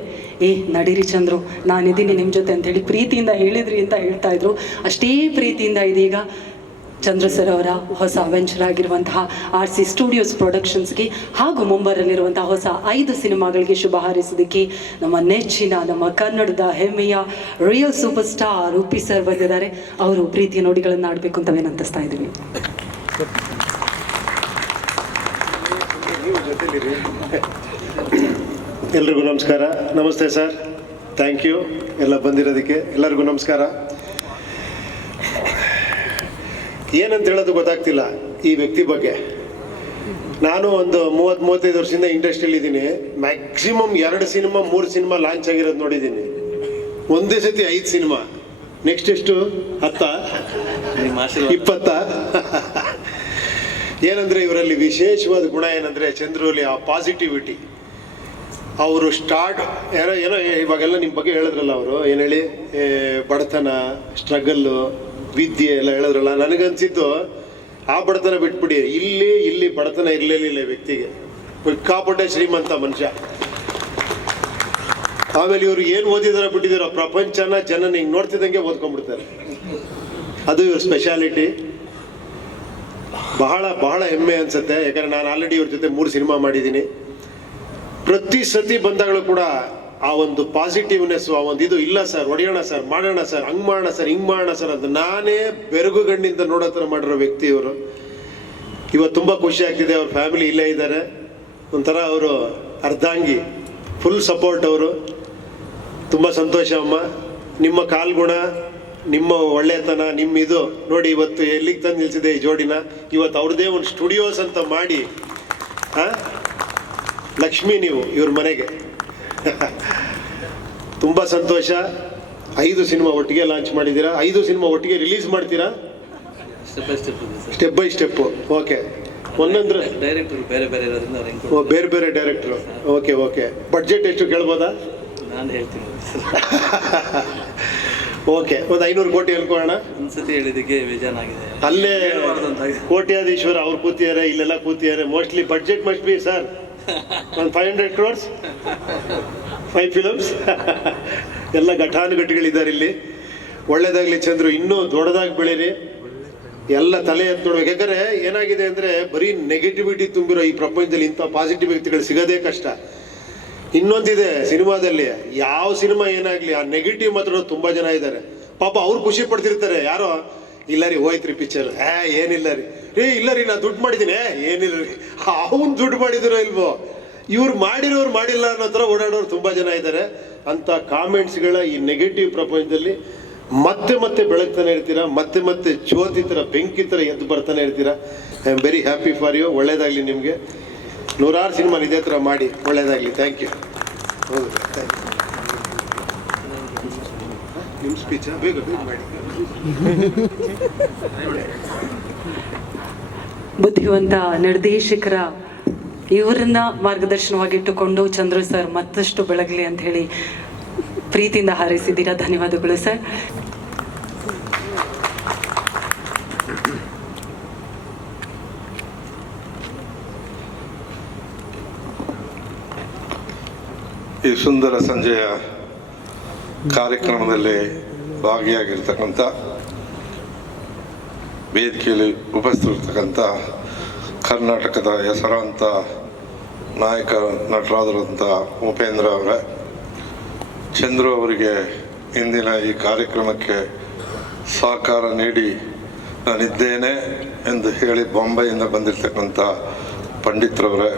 ನಡೀರಿ ಚಂದ್ರು, ನಾನಿದ್ದೀನಿ ನಿಮ್ಮ ಜೊತೆ ಅಂಥೇಳಿ ಪ್ರೀತಿಯಿಂದ ಹೇಳಿದ್ರಿ ಅಂತ ಹೇಳ್ತಾ ಇದ್ರು. ಅಷ್ಟೇ ಪ್ರೀತಿಯಿಂದ ಇದೀಗ ಚಂದ್ರು ಸರ್ ಅವರ ಹೊಸ ವೆಂಚರ್ ಆಗಿರುವಂತಹ RC ಸ್ಟುಡಿಯೋಸ್ ಪ್ರೊಡಕ್ಷನ್ಸ್ಗೆ ಹಾಗೂ ಮುಂಬರಲಿರುವಂತಹ ಹೊಸ 5 ಸಿನಿಮಾಗಳಿಗೆ ಶುಭ ಹಾರೈಸೋದಕ್ಕೆ ನಮ್ಮ ನೆಚ್ಚಿನ, ನಮ್ಮ ಕನ್ನಡದ ಹೆಮ್ಮೆಯ real super star Uppi sir ಬಂದಿದ್ದಾರೆ. ಅವರು ಪ್ರೀತಿಯ ನುಡಿಗಳನ್ನು ಆಡಬೇಕು ಅಂತ ವಿನಂತಿಸ್ತಾ ಇದ್ದೀವಿ. ಎಲ್ರಿಗೂ ನಮಸ್ಕಾರ. ನಮಸ್ತೆ ಸರ್, ಥ್ಯಾಂಕ್ ಯು ಎಲ್ಲ ಬಂದಿರೋದಕ್ಕೆ. ಎಲ್ಲರಿಗೂ ನಮಸ್ಕಾರ. ಏನಂತ ಹೇಳೋದು ಗೊತ್ತಾಗ್ತಿಲ್ಲ ಈ ವ್ಯಕ್ತಿ ಬಗ್ಗೆ. ನಾನು ಒಂದು 30-35 ವರ್ಷದಿಂದ ಇಂಡಸ್ಟ್ರಿಯಲ್ಲಿ ಇದ್ದೀನಿ. ಮ್ಯಾಕ್ಸಿಮಮ್ 2 ಸಿನಿಮಾ 3 ಸಿನಿಮಾ ಲಾಂಚ್ ಆಗಿರೋದು ನೋಡಿದ್ದೀನಿ. ಒಂದೇ ಸತಿ 5 ಸಿನಿಮಾ. ನೆಕ್ಸ್ಟ್ ಎಷ್ಟು 10 ನಿಮ್ಮ ಆಶೀರ್ವಾದ. 20 ಏನಂದರೆ ಇವರಲ್ಲಿ ವಿಶೇಷವಾದ ಗುಣ ಏನಂದರೆ ಚಂದ್ರಲ್ಲಿ ಆ ಪಾಸಿಟಿವಿಟಿ. ಅವರು ಸ್ಟಾರ್ಟ್ ಏನೋ ಏನೋ ಇವಾಗೆಲ್ಲ ನಿಮ್ಮ ಬಗ್ಗೆ ಹೇಳಿದ್ರಲ್ಲ, ಅವರು ಏನು ಹೇಳಿ ಬಡತನ, ಸ್ಟ್ರಗಲ್ಲು, ವಿದ್ಯೆ ಎಲ್ಲ ಹೇಳಿದ್ರಲ್ಲ. ನನಗನ್ಸಿದ್ದು ಆ ಬಡತನ ಬಿಟ್ಬಿಡಿ, ಇಲ್ಲಿ ಬಡತನ ಇರಲಿಲ್ಲ ವ್ಯಕ್ತಿಗೆ, ಸಿಕ್ಕಾಪಟ್ಟೆ ಶ್ರೀಮಂತ ಮನುಷ್ಯ. ಆಮೇಲೆ ಇವರು ಏನು ಓದಿದಾರ ಬಿಟ್ಟಿದಾರೋ ಪ್ರಪಂಚನ ಜನನ ಹಿಂಗೆ ನೋಡ್ತಿದ್ದಂಗೆ ಓದ್ಕೊಂಡ್ಬಿಡ್ತಾರೆ. ಅದು ಇವ್ರ ಸ್ಪೆಷಾಲಿಟಿ. ಬಹಳ ಬಹಳ ಹೆಮ್ಮೆ ಅನ್ಸುತ್ತೆ. ಯಾಕಂದರೆ ನಾನು ಆಲ್ರೆಡಿ ಇವ್ರ ಜೊತೆ 3 ಸಿನಿಮಾ ಮಾಡಿದ್ದೀನಿ. ಪ್ರತಿ ಸತಿ ಬಂದಾಗಲೂ ಕೂಡ ಆ ಒಂದು ಪಾಸಿಟಿವ್ನೆಸ್ಸು, ಆ ಒಂದು ಇದು, ಇಲ್ಲ ಸರ್ ಹೊಡೆಯೋಣ ಸರ್, ಮಾಡೋಣ ಸರ್, ಹಂಗೆ ಮಾಡೋಣ ಸರ್, ಹಿಂಗೆ ಮಾಡೋಣ ಸರ್ ಅಂತ ನಾನೇ ಬೆರಗುಗಣ್ಣಿಂದ ನೋಡೋ ಥರ ಮಾಡಿರೋ ವ್ಯಕ್ತಿ ಇವರು. ಇವತ್ತು ತುಂಬ ಖುಷಿ ಆಗ್ತಿದೆ. ಅವ್ರ ಫ್ಯಾಮಿಲಿ ಇಲ್ಲೇ ಇದ್ದಾರೆ. ಒಂಥರ ಅವರು ಅರ್ಧಾಂಗಿ, ಫುಲ್ ಸಪೋರ್ಟ್ ಅವರು. ತುಂಬ ಸಂತೋಷ ಅಮ್ಮ. ನಿಮ್ಮ ಕಾಲ್ಗುಣ, ನಿಮ್ಮ ಒಳ್ಳೆತನ, ನಿಮ್ಮ ಇದು ನೋಡಿ ಇವತ್ತು ಎಲ್ಲಿಗೆ ತಂದು ನಿಲ್ಸಿದೆ ಈ ಜೋಡಿನ. ಇವತ್ತು ಅವ್ರದ್ದೇ ಒಂದು ಸ್ಟುಡಿಯೋಸ್ ಅಂತ ಮಾಡಿ, ಲಕ್ಷ್ಮಿ ನೀವು ಇವ್ರ ಮನೆಗೆ. ತುಂಬ ಸಂತೋಷ. 5 ಸಿನಿಮಾ ಒಟ್ಟಿಗೆ ಲಾಂಚ್ ಮಾಡಿದ್ದೀರಾ, 5 ಸಿನಿಮಾ ಒಟ್ಟಿಗೆ ರಿಲೀಸ್ ಮಾಡ್ತೀರಾ? Step by step. ಓಕೆ. ಒಂದೊಂದ್ರೆ ಡೈರೆಕ್ಟರ್ ಬೇರೆ ಬೇರೆ ಇರೋದ್ರಿಂದ ಬೇರೆ ಬೇರೆ ಡೈರೆಕ್ಟ್ರು. Okay okay. ಬಡ್ಜೆಟ್ ಎಷ್ಟು ಕೇಳ್ಬೋದಾ? ನಾನು ಹೇಳ್ತೀನಿ. ಓಕೆ, ಒಂದು 500 ಕೋಟಿ ಅನ್ಕೊಳ್ಳೋಣ. ಒಂದ್ಸತಿ ಹೇಳಿದ್ದಕ್ಕೆ ಬೇಜಾನಾಗಿದೆ. ಅಲ್ಲೇ ಕೋಟ್ಯಾಧೀಶ್ವರ ಅವ್ರು ಕೂತಿದ್ದಾರೆ, ಇಲ್ಲೆಲ್ಲ ಕೂತಿದ್ದಾರೆ. Mostly budget must be sir ಒಂದು 500 crores, 5 ಫಿಲಮ್ಸ್. ಎಲ್ಲ ಘಟಾನುಘಟಿಗಳಿದ್ದಾರೆ ಇಲ್ಲಿ. ಒಳ್ಳೇದಾಗಲಿ ಚಂದ್ರು, ಇನ್ನೂ ದೊಡ್ಡದಾಗಿ ಬೆಳೀರಿ. ಎಲ್ಲ ತಲೆ ಎತ್ತು ನೋಡ್ಬೇಕು. ಯಾಕಂದರೆ ಏನಾಗಿದೆ ಅಂದರೆ ಬರೀ ನೆಗೆಟಿವಿಟಿ ತುಂಬಿರೋ ಈ ಪ್ರಪಂಚದಲ್ಲಿ ಇಂಥ ಪಾಸಿಟಿವ್ ವ್ಯಕ್ತಿಗಳು ಸಿಗೋದೇ ಕಷ್ಟ. ಇನ್ನೊಂದಿದೆ ಸಿನಿಮಾದಲ್ಲಿ, ಯಾವ ಸಿನಿಮಾ ಏನಾಗಲಿ ಆ ನೆಗೆಟಿವ್ ಮಾತ್ರ ತುಂಬ ಜನ ಇದ್ದಾರೆ. ಪಾಪ ಅವ್ರು ಖುಷಿ ಪಡ್ತಿರ್ತಾರೆ. ಯಾರೋ ಇಲ್ಲ ರೀ ಹೋಯ್ತ್ರಿ ಪಿಕ್ಚರ್, ಏನಿಲ್ಲ ರೀ ಇಲ್ಲ ರೀ ನಾನು ದುಡ್ಡು ಮಾಡಿದ್ದೀನಿ, ಏನಿಲ್ಲ ರೀ ಅವನು ದುಡ್ಡು ಮಾಡಿದಿರೋ ಇಲ್ವೋ, ಇವ್ರು ಮಾಡಿರೋರು ಮಾಡಿಲ್ಲ ಅನ್ನೋ ಥರ ಓಡಾಡೋರು ತುಂಬ ಜನ ಇದ್ದಾರೆ. ಅಂಥ ಕಾಮೆಂಟ್ಸ್ಗಳ ಈ ನೆಗೆಟಿವ್ ಪ್ರಪಂಚದಲ್ಲಿ ಮತ್ತೆ ಮತ್ತೆ ಬೆಳಗ್ತಾನೆ ಇರ್ತೀರಾ, ಮತ್ತೆ ಮತ್ತೆ ಜ್ಯೋತಿ ಥರ ಬೆಂಕಿ ಥರ ಎದ್ದು ಬರ್ತಾನೆ ಇರ್ತೀರಾ. I am very happy for you. ಒಳ್ಳೇದಾಗಲಿ ನಿಮಗೆ. 100 ಸಿನಿಮಾ ಇದೇ ಥರ ಮಾಡಿ. ಒಳ್ಳೇದಾಗಲಿ. Thank you. ಹೌದು, ಥ್ಯಾಂಕ್ ಯು. ನಿಮ್ಮ ಸ್ಪೀಚಾ ಬೇಗ ಮಾಡಿ. ಬುದ್ಧಿವಂತ ನಿರ್ದೇಶಕರ ಇವರನ್ನ ಮಾರ್ಗದರ್ಶನವಾಗಿಟ್ಟುಕೊಂಡು ಚಂದ್ರು ಸರ್ ಮತ್ತಷ್ಟು ಬೆಳಗಲಿ ಅಂತ ಹೇಳಿ ಪ್ರೀತಿಯಿಂದ ಹಾರೈಸಿದ್ದೀರಾ. ಧನ್ಯವಾದಗಳು ಸರ್. ಈ ಸುಂದರ ಸಂಜೆಯ ಕಾರ್ಯಕ್ರಮದಲ್ಲಿ ಭಾಗಿಯಾಗಿರ್ತಕ್ಕಂಥ, ವೇದಿಕೆಯಲ್ಲಿ ಉಪಸ್ಥಿತರಿರ್ತಕ್ಕಂಥ ಕರ್ನಾಟಕದ ಹೆಸರಾಂತ ನಾಯಕ ನಟರಾದಂಥ ಉಪೇಂದ್ರ ಅವರೇ, ಚಂದ್ರು ಅವರಿಗೆ ಇಂದಿನ ಈ ಕಾರ್ಯಕ್ರಮಕ್ಕೆ ಸಹಕಾರ ನೀಡಿ ನಾನಿದ್ದೇನೆ ಎಂದು ಹೇಳಿ ಬಾಂಬೆಯಿಂದ ಬಂದಿರತಕ್ಕಂಥ ಪಂಡಿತ್ರವರೇ,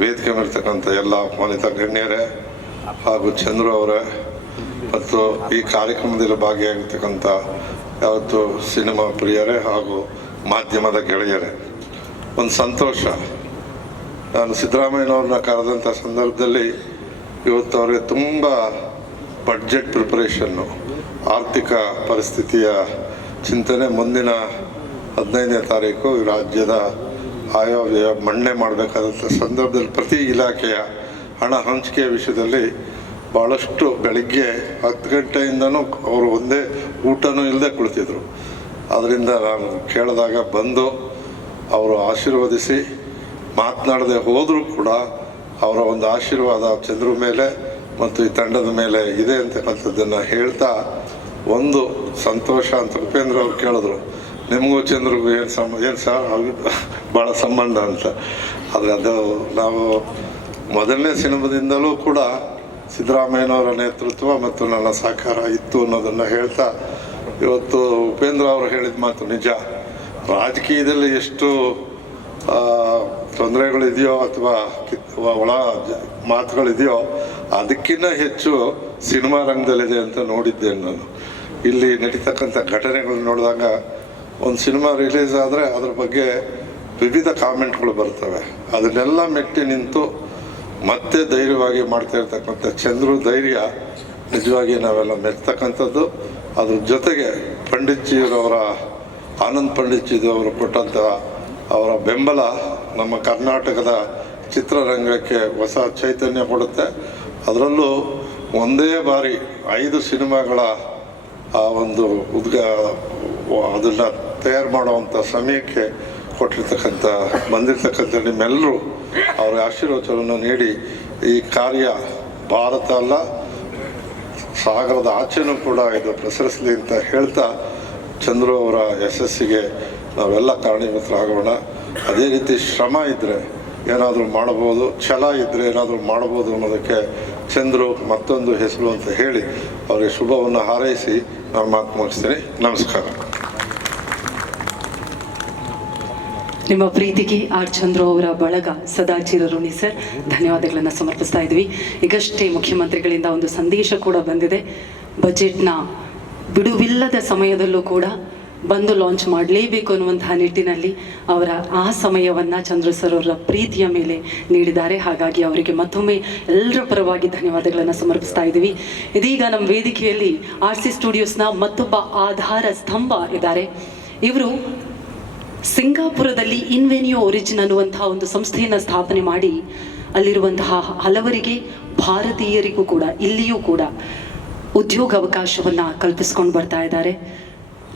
ವೇದಿಕೆ ಮೇಲಿರ್ತಕ್ಕಂಥ ಎಲ್ಲ ಮಾನ್ಯತಾ ಗಣ್ಯರೇ ಹಾಗೂ ಚಂದ್ರು ಅವರೇ, ಮತ್ತು ಈ ಕಾರ್ಯಕ್ರಮದಲ್ಲಿ ಭಾಗಿಯಾಗಿರ್ತಕ್ಕಂಥ ಯಾವತ್ತು ಸಿನಿಮಾ ಪ್ರಿಯರೇ ಹಾಗೂ ಮಾಧ್ಯಮದ ಗೆಳೆಯರೇ, ಒಂದು ಸಂತೋಷ. ನಾನು ಸಿದ್ದರಾಮಯ್ಯನವ್ರನ್ನ ಕರೆದಂಥ ಸಂದರ್ಭದಲ್ಲಿ ಇವತ್ತು ಅವರಿಗೆ ತುಂಬ ಬಡ್ಜೆಟ್ ಪ್ರಿಪರೇಷನ್ನು, ಆರ್ಥಿಕ ಪರಿಸ್ಥಿತಿಯ ಚಿಂತನೆ, ಮುಂದಿನ 15ನೇ ತಾರೀಕು ಈ ರಾಜ್ಯದ ಆಯವ್ಯಯ ಮಣ್ಣೆ ಮಾಡಬೇಕಾದಂಥ ಸಂದರ್ಭದಲ್ಲಿ ಪ್ರತಿ ಇಲಾಖೆಯ ಹಣ ಹಂಚಿಕೆಯ ವಿಷಯದಲ್ಲಿ ಭಾಳಷ್ಟು ಬೆಳಿಗ್ಗೆ 10 ಗಂಟೆಯಿಂದನೂ ಅವರು ಒಂದೇ ಊಟನೂ ಇಲ್ಲದೆ ಕುಳಿತಿದ್ರು. ಅದರಿಂದ ನಾನು ಕೇಳಿದಾಗ ಬಂದು ಅವರು ಆಶೀರ್ವದಿಸಿ ಮಾತನಾಡದೆ ಹೋದರೂ ಕೂಡ ಅವರ ಒಂದು ಆಶೀರ್ವಾದ ಚಂದ್ರ ಮೇಲೆ ಮತ್ತು ಈ ತಂಡದ ಮೇಲೆ ಇದೆ ಅಂತಕ್ಕಂಥದ್ದನ್ನು ಹೇಳ್ತಾ, ಒಂದು ಸಂತೋಷ ಅಂತ ಉಪೇಂದ್ರ ಅವ್ರು ಕೇಳಿದ್ರು, ನಿಮಗೂ ಚಂದ್ರಿಗೂ ಏನು ಸರ್ ಭಾಳ ಸಂಬಂಧ ಅಂತ. ಆದರೆ ಅದು ನಾವು ಮೊದಲನೇ ಸಿನಿಮಾದಿಂದಲೂ ಕೂಡ ಸಿದ್ದರಾಮಯ್ಯನವರ ನೇತೃತ್ವ ಮತ್ತು ನನ್ನ ಸಹಕಾರ ಇತ್ತು ಅನ್ನೋದನ್ನು ಹೇಳ್ತಾ, ಇವತ್ತು ಉಪೇಂದ್ರ ಅವರು ಹೇಳಿದ ಮಾತು ನಿಜ. ರಾಜಕೀಯದಲ್ಲಿ ಎಷ್ಟು ತೊಂದರೆಗಳಿದೆಯೋ ಅಥವಾ ಒಳ ಮಾತುಗಳಿದೆಯೋ ಅದಕ್ಕಿಂತ ಹೆಚ್ಚು ಸಿನಿಮಾ ರಂಗದಲ್ಲಿದೆ ಅಂತ ನೋಡಿದ್ದೇನೆ ನಾನು. ಇಲ್ಲಿ ನಡೀತಕ್ಕಂಥ ಘಟನೆಗಳು ನೋಡಿದಾಗ ಒಂದು ಸಿನಿಮಾ ರಿಲೀಸ್ ಆದರೆ ಅದ್ರ ಬಗ್ಗೆ ವಿವಿಧ ಕಾಮೆಂಟ್ಗಳು ಬರ್ತವೆ. ಅದನ್ನೆಲ್ಲ ಮೆಟ್ಟಿ ನಿಂತು ಮತ್ತೆ ಧೈರ್ಯವಾಗಿ ಮಾಡ್ತಾ ಇರ್ತಕ್ಕಂಥ ಚಂದ್ರು ಧೈರ್ಯ ನಿಜವಾಗಿ ನಾವೆಲ್ಲ ಮೆಚ್ಚತಕ್ಕಂಥದ್ದು. ಅದ್ರ ಜೊತೆಗೆ ಪಂಡಿತ್ ಜಿಯವರ ಆನಂದ್ ಪಂಡಿತ್ಜಿದು ಅವರು ಕೊಟ್ಟಂಥ ಅವರ ಬೆಂಬಲ ನಮ್ಮ ಕರ್ನಾಟಕದ ಚಿತ್ರರಂಗಕ್ಕೆ ಹೊಸ ಚೈತನ್ಯ ಕೊಡುತ್ತೆ. ಅದರಲ್ಲೂ ಒಂದೇ ಬಾರಿ 5 ಸಿನಿಮಾಗಳ ಆ ಒಂದು ಅದನ್ನು ತಯಾರು ಮಾಡುವಂಥ ಸಮಯಕ್ಕೆ ಬಂದಿರತಕ್ಕಂಥ ನಿಮ್ಮೆಲ್ಲರೂ ಅವರ ಆಶೀರ್ವಚನವನ್ನು ನೀಡಿ ಈ ಕಾರ್ಯ ಭಾರತ ಅಲ್ಲ ಸಾಗರದ ಆಚೆನೂ ಕೂಡ ಇದು ಪ್ರಸರಿಸಲಿ ಅಂತ ಹೇಳ್ತಾ ಚಂದ್ರು ಅವರ ಯಶಸ್ಸಿಗೆ ನಾವೆಲ್ಲ ಕಾರಣೀಭೂತರಾಗೋಣ. ಅದೇ ರೀತಿ ಶ್ರಮ ಇದ್ದರೆ ಏನಾದರೂ ಮಾಡ್ಬೋದು, ಛಲ ಇದ್ದರೆ ಏನಾದರೂ ಮಾಡ್ಬೋದು ಅನ್ನೋದಕ್ಕೆ ಚಂದ್ರು ಮತ್ತೊಂದು ಹೆಸರು ಅಂತ ಹೇಳಿ ಅವರಿಗೆ ಶುಭವನ್ನು ಹಾರೈಸಿ ನಾನು ಮಾತು ಮುಗಿಸ್ತೀನಿ. ನಮಸ್ಕಾರ. ನಿಮ್ಮ ಪ್ರೀತಿಗೆ ಆರ್ ಚಂದ್ರು ಅವರ ಬಳಗ ಸದಾ ಚಿರಋಣಿ ಸರ್. ಧನ್ಯವಾದಗಳನ್ನು ಸಮರ್ಪಿಸ್ತಾ ಇದ್ವಿ. ಈಗಷ್ಟೇ ಮುಖ್ಯಮಂತ್ರಿಗಳಿಂದ ಒಂದು ಸಂದೇಶ ಕೂಡ ಬಂದಿದೆ. ಬಜೆಟ್ನ ಬಿಡುವಿಲ್ಲದ ಸಮಯದಲ್ಲೂ ಕೂಡ ಬಂದು ಲಾಂಚ್ ಮಾಡಲೇಬೇಕು ಅನ್ನುವಂತಹ ನಿಟ್ಟಿನಲ್ಲಿ ಅವರ ಆ ಸಮಯವನ್ನು ಚಂದ್ರು ಸರ್ ಅವರ ಪ್ರೀತಿಯ ಮೇಲೆ ನೀಡಿದ್ದಾರೆ. ಹಾಗಾಗಿ ಅವರಿಗೆ ಮತ್ತೊಮ್ಮೆ ಎಲ್ಲರ ಪರವಾಗಿ ಧನ್ಯವಾದಗಳನ್ನು ಸಮರ್ಪಿಸ್ತಾ ಇದ್ದೀವಿ. ಇದೀಗ ನಮ್ಮ ವೇದಿಕೆಯಲ್ಲಿ RC ಸ್ಟುಡಿಯೋಸ್ನ ಮತ್ತೊಬ್ಬ ಆಧಾರ ಸ್ತಂಭ ಇದ್ದಾರೆ. ಇವರು ಸಿಂಗಾಪುರದಲ್ಲಿ ಇನ್ವೆನ್ಯೂ ಒರಿಜಿನ್ ಅನ್ನುವಂತಹ ಒಂದು ಸಂಸ್ಥೆಯನ್ನು ಸ್ಥಾಪನೆ ಮಾಡಿ ಅಲ್ಲಿರುವಂತಹ ಹಲವರಿಗೆ ಭಾರತೀಯರಿಗೂ ಕೂಡ ಇಲ್ಲಿಯೂ ಕೂಡ ಉದ್ಯೋಗ ಅವಕಾಶವನ್ನು ಕಲ್ಪಿಸ್ಕೊಂಡು ಬರ್ತಾ ಇದ್ದಾರೆ.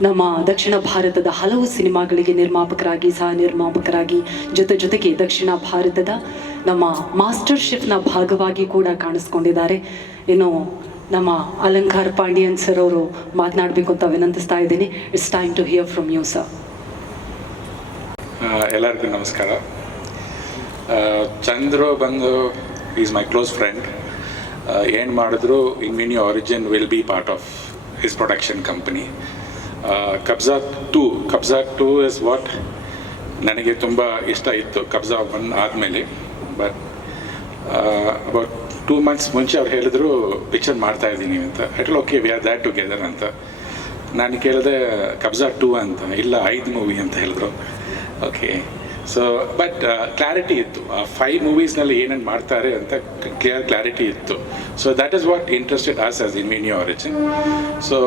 ನಮ್ಮ ದಕ್ಷಿಣ ಭಾರತದ ಹಲವು ಸಿನಿಮಾಗಳಿಗೆ ನಿರ್ಮಾಪಕರಾಗಿ ಸಹ ನಿರ್ಮಾಪಕರಾಗಿ ಜೊತೆಗೆ ದಕ್ಷಿಣ ಭಾರತದ ನಮ್ಮ ಮಾಸ್ಟರ್ ಶೆಫ್ನ ಭಾಗವಾಗಿ ಕೂಡ ಕಾಣಿಸ್ಕೊಂಡಿದ್ದಾರೆ. ಇನ್ನು ನಮ್ಮ ಅಲಂಕಾರ್ ಪಾಂಡಿಯನ್ ಸರ್ ಅವರು ಮಾತನಾಡಬೇಕು ಅಂತ ವಿನಂತಿಸ್ತಾ ಇದ್ದೀನಿ. It's time to hear from you sir. ಎಲ್ಲರಿಗೂ ನಮಸ್ಕಾರ. ಚಂದ್ರು ಬಂದು ಈಸ್ ಮೈ ಕ್ಲೋಸ್ ಫ್ರೆಂಡ್. ಏನು ಮಾಡಿದ್ರು Invenio Origin will be part of his production company. Kabzaa 2 is what ನನಗೆ ತುಂಬ ಇಷ್ಟ ಇತ್ತು. ಕಬ್ಜಾ 1 ಆದಮೇಲೆ ಬಟ್ ಅಬೌಟ್ 2 months ಮುಂಚೆ ಅವ್ರು ಹೇಳಿದ್ರು ಪಿಕ್ಚರ್ ಮಾಡ್ತಾ ಇದ್ದೀನಿ ಅಂತ. ಐಟಲ್ okay we are that together ಅಂತ. ನಾನು ಕೇಳಿದೆ ಕಬ್ಜಾ 2 ಅಂತ. ಇಲ್ಲ 5 ಮೂವಿ ಅಂತ ಹೇಳಿದ್ರು. ಓಕೆ ಸೊ ಬಟ್ ಕ್ಲಾರಿಟಿ ಇತ್ತು. ಆ 5 ಮೂವೀಸ್ನಲ್ಲಿ ಏನೇನು ಮಾಡ್ತಾರೆ ಅಂತ ಕ್ಲಾರಿಟಿ ಇತ್ತು. So that is what interested us as Invenio Origin. So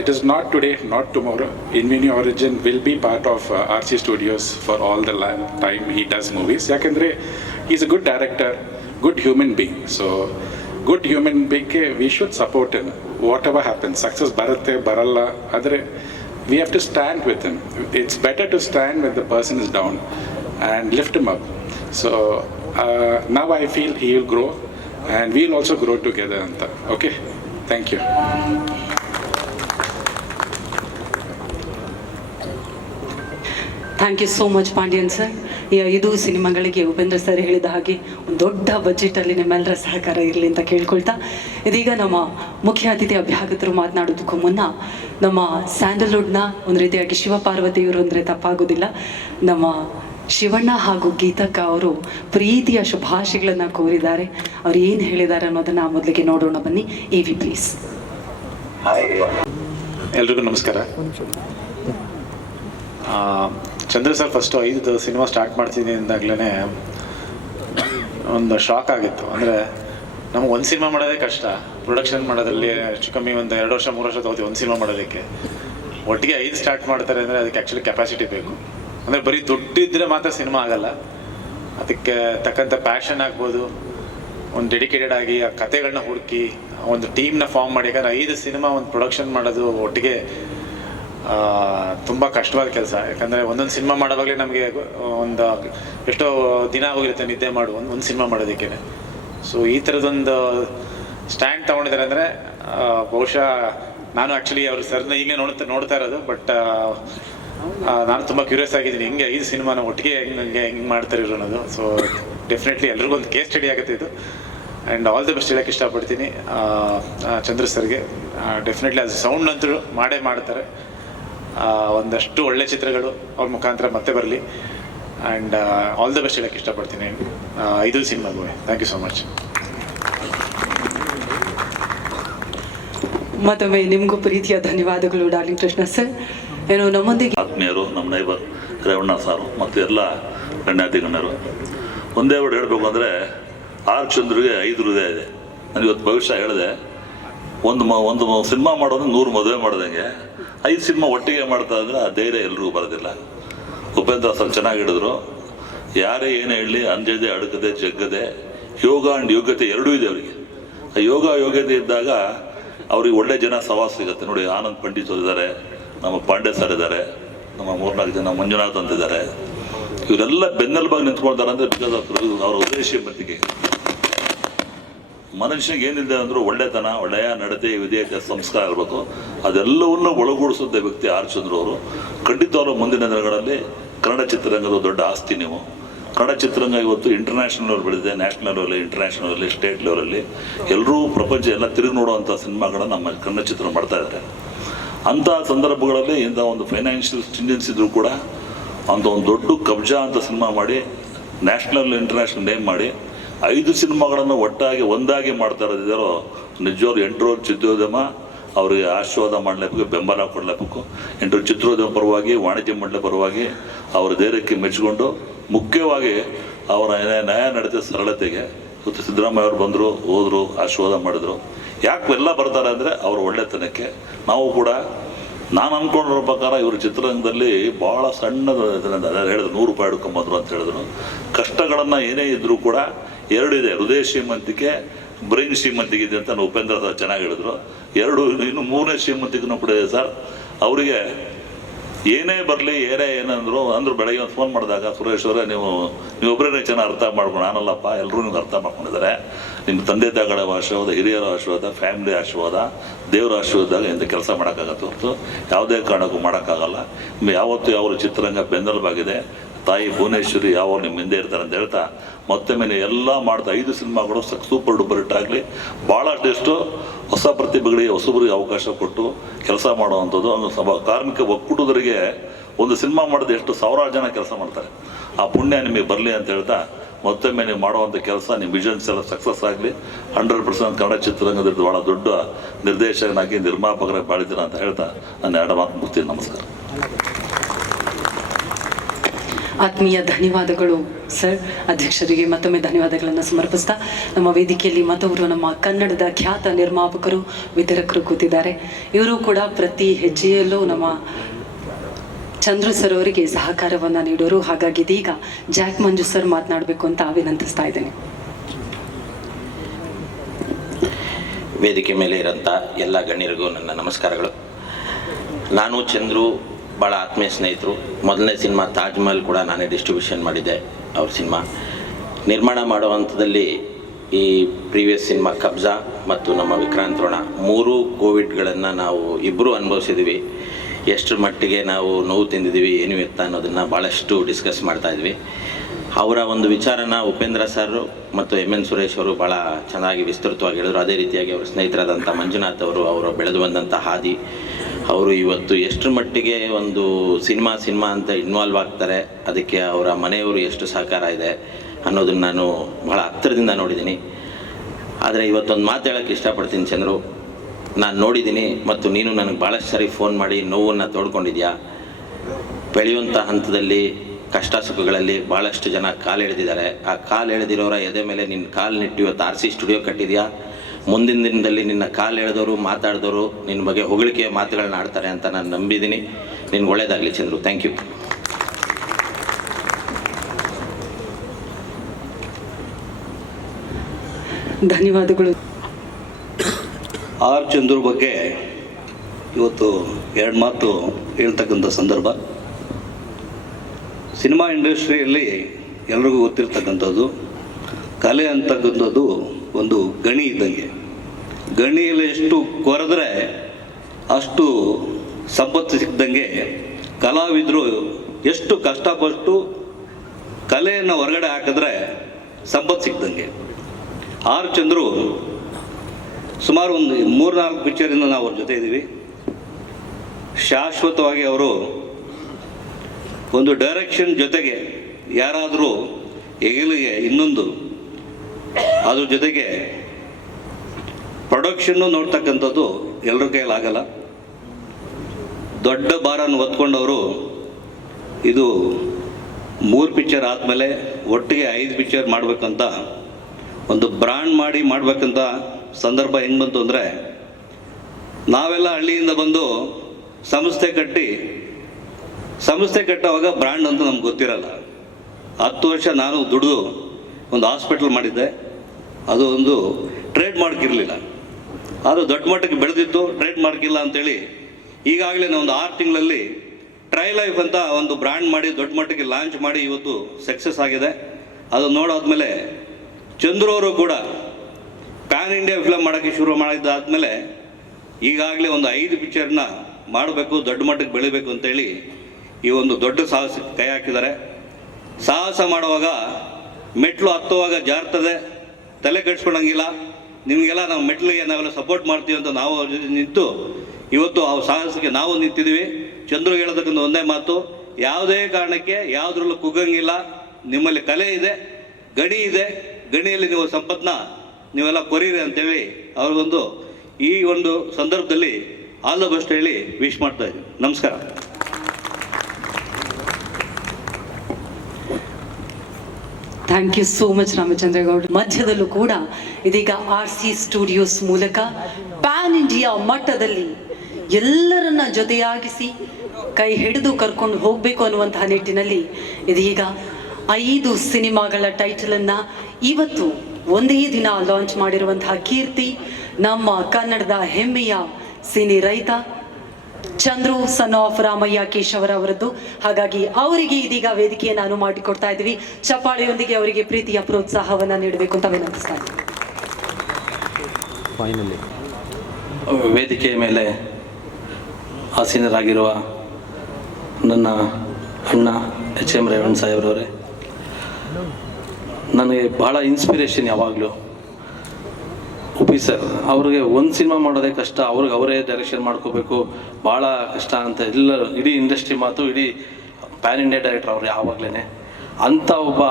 it is not today, not tomorrow. Invenio Origin will be part of RC Studios for all the time he does movies. Yakandre he's a good director, good human being. So good human being we should support him. Whatever happens, success baratte baralla adre we have to stand with him. It's better to stand when the person is down and lift him up. So now I feel he will grow and we'll also grow together anta. Okay, thank you. Thank you so much Pandyan sir. ಈ 5 ಸಿನಿಮಾಗಳಿಗೆ Upendra sir ಹೇಳಿದ ಹಾಗೆ ಒಂದು ದೊಡ್ಡ ಬಜೆಟಲ್ಲಿ ನಿಮ್ಮೆಲ್ಲರ ಸಹಕಾರ ಇರಲಿ ಅಂತ ಕೇಳ್ಕೊಳ್ತಾ, ಇದೀಗ ನಮ್ಮ ಮುಖ್ಯ ಅತಿಥಿ ಅಭ್ಯಾಗತರು ಮಾತನಾಡೋದಕ್ಕೂ ಮುನ್ನ ನಮ್ಮ ಸ್ಯಾಂಡಲ್ವುಡ್ನ ಒಂದು ರೀತಿಯಾಗಿ ಶಿವಪಾರ್ವತಿಯವರು ಅಂದರೆ ತಪ್ಪಾಗೋದಿಲ್ಲ, ನಮ್ಮ ಶಿವಣ್ಣ ಹಾಗೂ ಗೀತಕ್ಕ ಅವರು ಪ್ರೀತಿಯ ಶುಭಾಶಯಗಳನ್ನು ಕೋರಿದ್ದಾರೆ. ಅವ್ರು ಏನು ಹೇಳಿದ್ದಾರೆ ಅನ್ನೋದನ್ನು ಮೊದಲಿಗೆ ನೋಡೋಣ ಬನ್ನಿ. AV please. ಎಲ್ರಿಗೂ ನಮಸ್ಕಾರ. ಚಂದ್ರ ಸರ್ ಫಸ್ಟು 5 ಸಿನಿಮಾ ಸ್ಟಾರ್ಟ್ ಮಾಡ್ತೀನಿ ಅಂದಾಗಲೇ ಒಂದು ಶಾಕ್ ಆಗಿತ್ತು. ಅಂದರೆ ನಮ್ಗೆ ಒಂದು ಸಿನಿಮಾ ಮಾಡೋದೇ ಕಷ್ಟ. ಪ್ರೊಡಕ್ಷನ್ ಮಾಡೋದ್ರಲ್ಲಿ ಹೆಚ್ಚು ಕಮ್ಮಿ ಒಂದು 2 ವರ್ಷ 3 ವರ್ಷ ತಗೋತೀವಿ ಒಂದು ಸಿನಿಮಾ ಮಾಡೋದಕ್ಕೆ. ಒಟ್ಟಿಗೆ 5 ಸ್ಟಾರ್ಟ್ ಮಾಡ್ತಾರೆ ಅಂದರೆ ಅದಕ್ಕೆ ಆ್ಯಕ್ಚುಲಿ ಕೆಪಾಸಿಟಿ ಬೇಕು. ಅಂದರೆ ಬರೀ ದುಡ್ಡಿದ್ದರೆ ಮಾತ್ರ ಸಿನಿಮಾ ಆಗಲ್ಲ. ಅದಕ್ಕೆ ತಕ್ಕಂಥ ಪ್ಯಾಷನ್ ಆಗ್ಬೋದು, ಒಂದು ಡೆಡಿಕೇಟೆಡ್ ಆಗಿ ಆ ಕತೆಗಳನ್ನ ಹುಡುಕಿ ಒಂದು ಟೀಮ್ನ ಫಾರ್ಮ್ ಮಾಡಿ. ಯಾಕಂದರೆ 5 ಸಿನಿಮಾ ಒಂದು ಪ್ರೊಡಕ್ಷನ್ ಮಾಡೋದು ಒಟ್ಟಿಗೆ ತುಂಬ ಕಷ್ಟವಾದ ಕೆಲಸ. ಯಾಕಂದರೆ ಒಂದೊಂದು ಸಿನಿಮಾ ಮಾಡೋವಾಗಲೇ ನಮಗೆ ಒಂದು ಎಷ್ಟೋ ದಿನ ಹೋಗಿರುತ್ತೆ ನಿದ್ದೆ ಮಾಡು ಒಂದು ಸಿನಿಮಾ ಮಾಡೋದಕ್ಕೆ. ಸೊ ಈ ಥರದೊಂದು ಸ್ಟ್ಯಾಂಡ್ ತೊಗೊಂಡಿದ್ದಾರೆ ಅಂದರೆ ಬಹುಶಃ ನಾನು ಆ್ಯಕ್ಚುಲಿ ಅವ್ರ ಸರ್ನ ಈಗಲೇ ನೋಡ್ತಾ ಇರೋದು. ಬಟ್ ನಾನು ತುಂಬ ಕ್ಯೂರಿಯಸ್ ಆಗಿದ್ದೀನಿ ಹೆಂಗೆ 5 ಸಿನಿಮಾನ ಒಟ್ಟಿಗೆ ಹೆಂಗೆ ಮಾಡ್ತಾರೆ ಇರೋ ಅನ್ನೋದು. ಸೊ ಡೆಫಿನೆಟ್ಲಿ ಎಲ್ರಿಗೂ ಒಂದು ಕೇಸ್ ಸ್ಟಡಿ ಆಗುತ್ತೆ ಇದು. ಆ್ಯಂಡ್ ಆಲ್ ದಿ ಬೆಸ್ಟ್ ಹೇಳೋಕ್ಕೆ ಇಷ್ಟಪಡ್ತೀನಿ ಚಂದ್ರ ಸರ್ಗೆ. ಡೆಫಿನೆಟ್ಲಿ ಅದು ಸೌಂಡ್ ಅಂತೂ ಮಾಡೇ ಮಾಡ್ತಾರೆ. ಒಂದಷ್ಟು ಒಳ್ಳೆ ಚಿತ್ರಗಳು ಅವ್ರ ಮುಖಾಂತರ ಮತ್ತೆ ಬರಲಿ. ಆ್ಯಂಡ್ ಆಲ್ ದ ಬೆಸ್ಟ್ ಹೇಳೋಕ್ಕೆ ಇಷ್ಟಪಡ್ತೀನಿ 5 ಸಿನಿಮಾಗೂ. Thank you so much. ಮತ್ತೊಮ್ಮೆ ನಿಮಗೂ ಪ್ರೀತಿಯ ಧನ್ಯವಾದಗಳು ಡಾರ್ಲಿಂಗ್ ಕೃಷ್ಣ ಸರ್. ಏನು ನಮ್ಮೊಂದಿಗೆ ಆತ್ಮೀಯರು, ನಮ್ಮ ನೈಬರ್ ರೇವಣ್ಣ ಸಾರು ಮತ್ತು ಎಲ್ಲ ಗಣ್ಯಾತಿ ಗಣ್ಯರು, ಒಂದೇ ವರ್ಡ್ ಹೇಳಬೇಕು ಅಂದರೆ ಆರ್ ಚಂದ್ರಿಗೆ 5 ಹೃದಯ ಇದೆ. ನಾನು ಇವತ್ತು ಭವಿಷ್ಯ ಹೇಳಿದೆ, ಒಂದು ಸಿನಿಮಾ ಮಾಡೋದು 100 ಮದುವೆ ಮಾಡ್ದಂಗೆ 5 ಸಿನಿಮಾ ಒಟ್ಟಿಗೆ ಮಾಡ್ತಾ ಇದ್ರೆ ಆ ಧೈರ್ಯ ಎಲ್ರಿಗೂ ಬರೋದಿಲ್ಲ. ಉಪೇಂದ್ರ ಸರ್ ಚೆನ್ನಾಗಿ ಹೇಳಿದ್ರು, ಯಾರೇ ಏನು ಹೇಳಲಿ ಅಂಜದೆ ಅಡಕದೆ ಜಗ್ಗದೆ ಯೋಗ ಆ್ಯಂಡ್ ಯೋಗ್ಯತೆ ಎರಡೂ ಇದೆ ಅವರಿಗೆ. ಆ ಯೋಗ ಯೋಗ್ಯತೆ ಇದ್ದಾಗ ಅವ್ರಿಗೆ ಒಳ್ಳೆ ಜನ ಸವಾಸ ಸಿಗುತ್ತೆ. ನೋಡಿ, ಆನಂದ್ ಪಂಡಿತ್ ಅವರು ಇದ್ದಾರೆ, ನಮ್ಮ ಪಾಂಡೆ ಸರ್ ಇದ್ದಾರೆ, ನಮ್ಮ 3-4 ಜನ ಮಂಜುನಾಥ್ ಅಂತಿದ್ದಾರೆ. ಇವರೆಲ್ಲ ಬೆನ್ನೆಲುಬಾಗಿ ನಿಂತ್ಕೊಳ್ತಾರೆ ಅಂದರೆ ಬಿಕಾಸ್ ಆಫ್ ಅವರ ಉದ್ದೇಶೀಯಮತಿಗೆ. ಮನುಷ್ಯನಿಗೆ ಏನಿದೆ ಅಂದರೂ ಒಳ್ಳೆತನ, ಒಳ್ಳೆಯ ನಡತೆ, ವಿಧೇಯತೆ, ಸಂಸ್ಕಾರ ಇರಬೇಕು. ಅದೆಲ್ಲವನ್ನು ಒಳಗೂಡಿಸಿದ್ದ ವ್ಯಕ್ತಿ ಆರ್ ಚಂದ್ರು ಅವರು. ಖಂಡಿತವಾಗ್ಲೂ ಮುಂದಿನ ದಿನಗಳಲ್ಲಿ ಕನ್ನಡ ಚಿತ್ರರಂಗದ ದೊಡ್ಡ ಆಸ್ತಿ ನೀವು. ಕನ್ನಡ ಚಿತ್ರರಂಗ ಇವತ್ತು ಇಂಟರ್ನ್ಯಾಷನಲ್ ಲೆವೆಲ್ ಬೆಳೆದಿದೆ, national level, international level, state ಲೆವೆಲಲ್ಲಿ ಎಲ್ಲರೂ ಪ್ರಪಂಚ ಎಲ್ಲ ತಿರುಗಿ ನೋಡುವಂಥ ಸಿನಿಮಾಗಳನ್ನು ನಮ್ಮ ಕನ್ನಡ ಚಿತ್ರ ಮಾಡ್ತಾ ಇದ್ದಾರೆ. ಅಂಥ ಸಂದರ್ಭಗಳಲ್ಲಿ ಇಂಥ ಒಂದು ಫೈನಾನ್ಷಿಯಲ್ ಸ್ಟಿಂಜೆನ್ಸ್ ಇದ್ದರೂ ಕೂಡ ಅಂಥ ಒಂದು ದೊಡ್ಡ ಕಬ್ಜಾ ಅಂತ ಸಿನಿಮಾ ಮಾಡಿ ನ್ಯಾಷನಲ್ ಇಂಟರ್ನ್ಯಾಷನಲ್ ನೇಮ್ ಮಾಡಿ 5 ಸಿನಿಮಾಗಳನ್ನು ಒಟ್ಟಾಗಿ ಒಂದಾಗಿ ಮಾಡ್ತಾ ಇರೋದಿದ್ದಾರೋ ನಿಜವಾಗ್ಲೂ ಎಂಟರು ಚಿತ್ರೋದ್ಯಮ ಅವರಿಗೆ ಆಶೀರ್ವಾದ ಮಾಡಲೇಬೇಕು, ಬೆಂಬಲ ಕೊಡಲೇಬೇಕು. ಎಂಟರು ಚಿತ್ರೋದ್ಯಮ ಪರವಾಗಿ, ವಾಣಿಜ್ಯ ಮಂಡಳಿ ಪರವಾಗಿ ಅವರ ಧೈರ್ಯಕ್ಕೆ ಮೆಚ್ಚಿಕೊಂಡು, ಮುಖ್ಯವಾಗಿ ಅವರ ನ್ಯಾಯ ನಡತೆ ಸರಳತೆಗೆ ಇವತ್ತು ಸಿದ್ದರಾಮಯ್ಯ ಅವರು ಬಂದರು, ಹೋದರು, ಆಶೀರ್ವಾದ ಮಾಡಿದ್ರು. ಯಾಕೆ ಎಲ್ಲ ಬರ್ತಾರೆ ಅಂದರೆ ಅವರ ಒಳ್ಳೆತನಕ್ಕೆ. ನಾವು ಕೂಡ ನಾನು ಅಂದ್ಕೊಂಡಿರೋ ಪ್ರಕಾರ ಇವರು ಚಿತ್ರರಂಗದಲ್ಲಿ ಭಾಳ ಸಣ್ಣದು ಹೇಳಿದ್ರು, 100 ರೂಪಾಯಿ ಹಿಡ್ಕೊಂಬಂದ್ರು ಅಂತ ಹೇಳಿದ್ರು. ಕಷ್ಟಗಳನ್ನು ಏನೇ ಇದ್ದರೂ ಕೂಡ ಎರಡಿದೆ, ಹೃದಯ ಶ್ರೀಮಂತಿಕೆ, ಬ್ರೈನ್ ಶ್ರೀಮಂತಿಕೆ ಇದೆ ಅಂತ ಉಪೇಂದ್ರ ಸರ್ ಚೆನ್ನಾಗಿ ಹೇಳಿದ್ರು. ಇನ್ನು 3ನೇ ಶ್ರೀಮಂತಿಕೆನೂ ಕೂಡ ಇದೆ ಸರ್. ಅವರಿಗೆ ಏನೇ ಬರಲಿ, ಏನಂದ್ರು ಬೆಳಗ್ಗೆ ಒಂದು ಫೋನ್ ಮಾಡಿದಾಗ, ಸುರೇಶ್ ಅವರೇ ನೀವೊಬ್ಬರೇ ಚೆನ್ನಾಗಿ ಅರ್ಥ ಮಾಡ್ಕೊಂಡು, ನಾನಲ್ಲಪ್ಪ ಎಲ್ಲರೂ ನೀವು ಅರ್ಥ ಮಾಡ್ಕೊಂಡಿದ್ದಾರೆ. ನಿಮ್ಮ ತಂದೆ ತಾಯಿಗಳ ಆಶೀರ್ವಾದ, ಹಿರಿಯರ ಆಶೀರ್ವಾದ, ಫ್ಯಾಮಿಲಿ ಆಶೀರ್ವಾದ, ದೇವರ ಆಶೀರ್ವಾದಾಗ ಇಂಥ ಕೆಲಸ ಮಾಡೋಕ್ಕಾಗತ್ತೆ ಹೊರತು ಯಾವುದೇ ಕಾರಣಕ್ಕೂ ಮಾಡೋಕ್ಕಾಗಲ್ಲ. ಯಾವತ್ತೂ ಯಾವ ಚಿತ್ರರಂಗ ಬೆನ್ನೆಲುಬಾಗಿದೆ. ತಾಯಿ ಭುವನೇಶ್ವರಿ ಯಾವ ನಿಮ್ಮ ಹಿಂದೆ ಇರ್ತಾರೆ ಅಂತ ಹೇಳ್ತಾ, ಮತ್ತೊಮ್ಮೆ ನೀವು ಎಲ್ಲ ಮಾಡ್ತಾ 5 ಸಿನಿಮಾಗಳು ಸೂಪರ್ ಡೂಪರ್ ಹಿಟ್ ಆಗಲಿ. ಭಾಳಷ್ಟು ಹೊಸ ಪ್ರತಿಭೆಗಳಿಗೆ, ಹೊಸಬರಿಗೆ ಅವಕಾಶ ಕೊಟ್ಟು ಕೆಲಸ ಮಾಡುವಂಥದ್ದು. ಕಾರ್ಮಿಕ ಒಕ್ಕೂಟದವರಿಗೆ ಒಂದು ಸಿನಿಮಾ ಮಾಡಿದ್ರೆ ಎಷ್ಟು ಸಾವಿರಾರು ಜನ ಕೆಲಸ ಮಾಡ್ತಾರೆ. ಆ ಪುಣ್ಯ ನಿಮಗೆ ಬರಲಿ ಅಂತ ಹೇಳ್ತಾ, ಮತ್ತೊಮ್ಮೆ ನೀವು ಮಾಡುವಂಥ ಕೆಲಸ, ನಿಮ್ಮ ವಿಷನ್ಸ್ ಎಲ್ಲ ಸಕ್ಸಸ್ ಆಗಲಿ. 100% ಕನ್ನಡ ಚಿತ್ರರಂಗದಲ್ಲಿ ಭಾಳ ದೊಡ್ಡ ನಿರ್ದೇಶಕನಾಗಿ, ನಿರ್ಮಾಪಕರಾಗಿ ಬಾಳಿದ್ದೀರ ಅಂತ ಹೇಳ್ತಾ ನಾನು 2 ಮಾತು ಮುಗ್ತೀನಿ. ನಮಸ್ಕಾರ. ಆತ್ಮೀಯ ಧನ್ಯವಾದಗಳು ಸರ್. ಅಧ್ಯಕ್ಷರಿಗೆ ಮತ್ತೊಮ್ಮೆ ಧನ್ಯವಾದಗಳನ್ನು ಸಮರ್ಪಿಸ್ತಾ, ನಮ್ಮ ವೇದಿಕೆಯಲ್ಲಿ ಮತ್ತೊಬ್ಬರು ನಮ್ಮ ಕನ್ನಡದ ಖ್ಯಾತ ನಿರ್ಮಾಪಕರು, ವಿತರಕರು ಕೂತಿದ್ದಾರೆ. ಇವರು ಕೂಡ ಪ್ರತಿ ಹೆಜ್ಜೆಯಲ್ಲೂ ನಮ್ಮ ಚಂದ್ರು ಸರ್ ಅವರಿಗೆ ಸಹಕಾರವನ್ನು ನೀಡೋರು. ಹಾಗಾಗಿ ಇದೀಗ ಜಾಕ್ ಮಂಜು ಸರ್ ಮಾತನಾಡಬೇಕು ಅಂತ ವಿನಂತಿಸ್ತಾ ಇದ್ದೇನೆ. ವೇದಿಕೆ ಮೇಲೆ ಇರೋಂಥ ಎಲ್ಲ ಗಣ್ಯರಿಗೂ ನನ್ನ ನಮಸ್ಕಾರಗಳು. ನಾನು ಚಂದ್ರು ಭಾಳ ಆತ್ಮೀಯ ಸ್ನೇಹಿತರು. ಮೊದಲನೇ ಸಿನಿಮಾ ತಾಜ್ ಮಹಲ್ ಕೂಡ ನಾನೇ ಡಿಸ್ಟ್ರಿಬ್ಯೂಷನ್ ಮಾಡಿದ್ದೆ. ಅವ್ರ ಸಿನಿಮಾ ನಿರ್ಮಾಣ ಮಾಡೋ ಹಂತದಲ್ಲಿ ಈ ಪ್ರೀವಿಯಸ್ ಸಿನಿಮಾ ಕಬ್ಜಾ ಮತ್ತು ನಮ್ಮ ವಿಕ್ರಾಂತ್ ರೋಣ 3 ಕೋವಿಡ್ಗಳನ್ನು ನಾವು ಇಬ್ಬರು ಅನುಭವಿಸಿದ್ವಿ. ಎಷ್ಟು ಮಟ್ಟಿಗೆ ನಾವು ನೋವು ತಿಂದಿದ್ದೀವಿ, ಏನು ಎತ್ತ ಅನ್ನೋದನ್ನು ಭಾಳಷ್ಟು ಡಿಸ್ಕಸ್ ಮಾಡ್ತಾಯಿದ್ವಿ. ಅವರ ಒಂದು ವಿಚಾರನ ಉಪೇಂದ್ರ ಸರ್ ಮತ್ತು MN ಸುರೇಶ್ ಅವರು ಭಾಳ ಚೆನ್ನಾಗಿ ವಿಸ್ತೃತವಾಗಿ ಹೇಳಿದ್ರು. ಅದೇ ರೀತಿಯಾಗಿ ಅವರ ಸ್ನೇಹಿತರಾದಂಥ ಮಂಜುನಾಥ್ ಅವರು ಬೆಳೆದು ಬಂದಂಥ ಹಾದಿ, ಅವರು ಇವತ್ತು ಎಷ್ಟು ಮಟ್ಟಿಗೆ ಒಂದು ಸಿನಿಮಾ ಅಂತ ಇನ್ವಾಲ್ವ್ ಆಗ್ತಾರೆ, ಅದಕ್ಕೆ ಅವರ ಮನೆಯವರು ಎಷ್ಟು ಸಹಕಾರ ಇದೆ ಅನ್ನೋದನ್ನು ನಾನು ಭಾಳ ಹತ್ತಿರದಿಂದ ನೋಡಿದ್ದೀನಿ. ಆದರೆ ಇವತ್ತೊಂದು ಮಾತು ಹೇಳೋಕ್ಕೆ ಇಷ್ಟಪಡ್ತೀನಿ ಚಂದ್ರು. ನಾನು ನೋಡಿದ್ದೀನಿ ಮತ್ತು ನೀನು ನನಗೆ ಭಾಳಷ್ಟು ಸಾರಿ ಫೋನ್ ಮಾಡಿ ನೋವನ್ನು ತೋಡ್ಕೊಂಡಿದ್ಯಾ. ಬೆಳೆಯುವಂಥ ಹಂತದಲ್ಲಿ ಕಷ್ಟ ಸುಖಗಳಲ್ಲಿ ಭಾಳಷ್ಟು ಜನ ಕಾಲು ಎಳೆದಿದ್ದಾರೆ. ಆ ಕಾಲು ಎಳೆದಿರೋರ ಎದೆ ಮೇಲೆ ನಿನ್ನ ಕಾಲು ನಿಟ್ಟು ಇವತ್ತು RC ಸ್ಟುಡಿಯೋ ಕಟ್ಟಿದ್ಯಾ. ಮುಂದಿನ ದಿನದಲ್ಲಿ ನಿನ್ನ ಕಾಲು ಎಳೆದವರು, ಮಾತಾಡಿದವರು ನಿನ್ನ ಬಗ್ಗೆ ಹೊಗಳಿಕೆಯ ಮಾತುಗಳನ್ನ ಆಡ್ತಾರೆ ಅಂತ ನಾನು ನಂಬಿದ್ದೀನಿ. ನಿನ್ಗೆ ಒಳ್ಳೆಯದಾಗಲಿ ಚಂದ್ರು. Thank you. ಧನ್ಯವಾದಗಳು. ಆರ್ ಚಂದ್ರು ಬಗ್ಗೆ ಇವತ್ತು 2 ಮಾತು ಹೇಳ್ತಕ್ಕಂಥ ಸಂದರ್ಭ. ಸಿನಿಮಾ ಇಂಡಸ್ಟ್ರಿಯಲ್ಲಿ ಎಲ್ರಿಗೂ ಗೊತ್ತಿರ್ತಕ್ಕಂಥದ್ದು, ಕಲೆ ಅಂತಕ್ಕಂಥದ್ದು ಒಂದು ಗಣಿ ಇದ್ದಂಗೆ. ಗಣಿಯಲ್ಲಿ ಎಷ್ಟು ಕೊರೆದ್ರೆ ಅಷ್ಟು ಸಂಪತ್ತು ಸಿಕ್ಕಿದಂಗೆ, ಕಲಾವಿದರು ಎಷ್ಟು ಕಷ್ಟಪಟ್ಟು ಕಲೆಯನ್ನು ಹೊರಗಡೆ ಹಾಕಿದ್ರೆ ಸಂಪತ್ತು ಸಿಕ್ಕಿದಂಗೆ. ಆರ್ ಚಂದ್ರು ಸುಮಾರು ಒಂದು 3-4 ಪಿಕ್ಚರಿಂದ ನಾವು ಅವ್ರ ಜೊತೆ ಇದ್ದೀವಿ. ಶಾಶ್ವತವಾಗಿ ಅವರು ಒಂದು ಡೈರೆಕ್ಷನ್ ಜೊತೆಗೆ ಯಾರಾದರೂ ಹೆಗಲಿಗೆ ಇನ್ನೊಂದು, ಅದ್ರ ಜೊತೆಗೆ ಪ್ರೊಡಕ್ಷನ್ನು ನೋಡ್ತಕ್ಕಂಥದ್ದು ಎಲ್ಲರ ಕೈಲಾಗಲ್ಲ. ದೊಡ್ಡ ಭಾರನ ಹೊತ್ಕೊಂಡವರು ಇದು 3 ಪಿಕ್ಚರ್ ಆದಮೇಲೆ ಒಟ್ಟಿಗೆ 5 ಪಿಕ್ಚರ್ ಮಾಡಬೇಕಂತ ಒಂದು ಬ್ರ್ಯಾಂಡ್ ಮಾಡಿ ಮಾಡಬೇಕಂತ ಸಂದರ್ಭ ಹೆಂಗೆ ಬಂತು ಅಂದರೆ, ನಾವೆಲ್ಲ ಹಳ್ಳಿಯಿಂದ ಬಂದು ಸಂಸ್ಥೆ ಕಟ್ಟುವಾಗ ಬ್ರ್ಯಾಂಡ್ ಅಂತ ನಮ್ಗೆ ಗೊತ್ತಿರಲ್ಲ. 10 ವರ್ಷ ನಾನು ದುಡಿದು ಒಂದು ಹಾಸ್ಪಿಟಲ್ ಮಾಡಿದ್ದೆ, ಅದು ಒಂದು ಟ್ರೇಡ್ ಮಾರ್ಕ್ ಇರಲಿಲ್ಲ. ಅದು ದೊಡ್ಡ ಮಟ್ಟಕ್ಕೆ ಬೆಳೆದಿತ್ತು, ಟ್ರೇಡ್ ಮಾರ್ಕ್ ಇಲ್ಲ ಅಂತೇಳಿ ಈಗಾಗಲೇ ಒಂದು 6 ತಿಂಗಳಲ್ಲಿ ಟ್ರೈ ಲೈಫ್ ಅಂತ ಒಂದು ಬ್ರ್ಯಾಂಡ್ ಮಾಡಿ ದೊಡ್ಡ ಮಟ್ಟಕ್ಕೆ ಲಾಂಚ್ ಮಾಡಿ ಇವತ್ತು ಸಕ್ಸಸ್ ಆಗಿದೆ. ಅದು ನೋಡಾದ್ಮೇಲೆ ಚಂದ್ರು ಅವರು ಕೂಡ ಪ್ಯಾನ್ ಇಂಡಿಯಾ ಫಿಲಮ್ ಮಾಡೋಕ್ಕೆ ಶುರು ಮಾಡಿದ್ದಾದಮೇಲೆ ಈಗಾಗಲೇ ಒಂದು 5 ಪಿಕ್ಚರ್ನ ಮಾಡಬೇಕು, ದೊಡ್ಡ ಮಟ್ಟಕ್ಕೆ ಬೆಳಿಬೇಕು ಅಂತೇಳಿ ಈ ಒಂದು ದೊಡ್ಡ ಸಾಹಸಕ್ಕೆ ಕೈ ಹಾಕಿದ್ದಾರೆ. ಸಾಹಸ ಮಾಡುವಾಗ ಮೆಟ್ಲು ಹತ್ತುವಾಗ ಜಾರ್ತದೆ, ತಲೆ ಕೆಡಿಸ್ಕೊಳಂಗಿಲ್ಲ. ನಿಮಗೆಲ್ಲ ನಾವು ಮೆಟ್ಲಿಗೆ ನಾವೆಲ್ಲ ಸಪೋರ್ಟ್ ಮಾಡ್ತೀವಿ ಅಂತ ನಾವು ನಿಂತು ಇವತ್ತು ಆ ಸಾಹಸಕ್ಕೆ ನಾವು ನಿಂತಿದ್ದೀವಿ. ಚಂದ್ರು ಹೇಳೋದಕ್ಕಂತ ಒಂದೇ ಮಾತು, ಯಾವುದೇ ಕಾರಣಕ್ಕೆ ಯಾವುದ್ರಲ್ಲೂ ಕುಗ್ಗಂಗಿಲ್ಲ. ನಿಮ್ಮಲ್ಲಿ ಕಲೆ ಇದೆ, ಗಣಿ ಇದೆ, ಗಣಿಯಲ್ಲಿ ನೀವು ಸಂಪತ್ತನ್ನ ನೀವೆಲ್ಲ ಕೊರೀರಿ ಅಂತೇಳಿ ಅವ್ರಿಗೊಂದು ಈ ಒಂದು ಸಂದರ್ಭದಲ್ಲಿ ಆಲ್ ದ ಬೆಸ್ಟ್ ಹೇಳಿ ವಿಶ್ ಮಾಡ್ತಾ ಇದ್ದೀವಿ. ನಮಸ್ಕಾರ. Thank you so much Ramachandregowda. ಮಧ್ಯದಲ್ಲೂ ಕೂಡ ಇದೀಗ RC ಸ್ಟುಡಿಯೋಸ್ ಮೂಲಕ ಪ್ಯಾನ್ ಇಂಡಿಯಾ ಮಟ್ಟದಲ್ಲಿ ಎಲ್ಲರನ್ನ ಜೊತೆಯಾಗಿಸಿ ಕೈ ಹಿಡಿದು ಕರ್ಕೊಂಡು ಹೋಗಬೇಕು ಅನ್ನುವಂತಹ ನಿಟ್ಟಿನಲ್ಲಿ ಇದೀಗ 5 ಸಿನಿಮಾಗಳ ಟೈಟಲನ್ನು ಇವತ್ತು ಒಂದೇ ದಿನ ಲಾಂಚ್ ಮಾಡಿರುವಂತಹ ಕೀರ್ತಿ ನಮ್ಮ ಕನ್ನಡದ ಹೆಮ್ಮೆಯ ಸಿನಿ ರೈತ ಚಂದ್ರು ಸನ್ ಆಫ್ ರಾಮಯ್ಯ ಕೇಶವರ ಅವರದ್ದು. ಹಾಗಾಗಿ ಅವರಿಗೆ ಇದೀಗ ವೇದಿಕೆಯನ್ನು ಮಾಡಿಕೊಡ್ತಾ ಇದ್ದೀವಿ. ಚಪ್ಪಾಳೆಯೊಂದಿಗೆ ಅವರಿಗೆ ಪ್ರೀತಿಯ ಪ್ರೋತ್ಸಾಹವನ್ನು ನೀಡಬೇಕು ಅಂತ ವಿನಂತಿಸ್ತಾ ಇದ್ದೀವಿ. ವೇದಿಕೆಯ ಮೇಲೆ ಆಸೀನರಾಗಿರುವ ನನ್ನ ಅಣ್ಣ HM ರೇವಣ್ಣ ಸಾಹೇಬ್ರವರೇ, ನನಗೆ ಬಹಳ ಇನ್ಸ್ಪಿರೇಷನ್ ಯಾವಾಗಲೂ ಉಪಿ ಸರ್. ಅವ್ರಿಗೆ ಒಂದು ಸಿನಿಮಾ ಮಾಡೋದೇ ಕಷ್ಟ, ಅವ್ರಿಗೆ ಅವರೇ ಡೈರೆಕ್ಷನ್ ಮಾಡ್ಕೋಬೇಕು, ಭಾಳ ಕಷ್ಟ ಅಂತ ಎಲ್ಲರೂ ಇಡೀ ಇಂಡಸ್ಟ್ರಿ ಮಾತು, ಇಡೀ ಪ್ಯಾನ್ ಇಂಡಿಯಾ ಡೈರೆಕ್ಟರ್ ಅವ್ರು ಯಾವಾಗಲೇ. ಅಂಥ ಒಬ್ಬ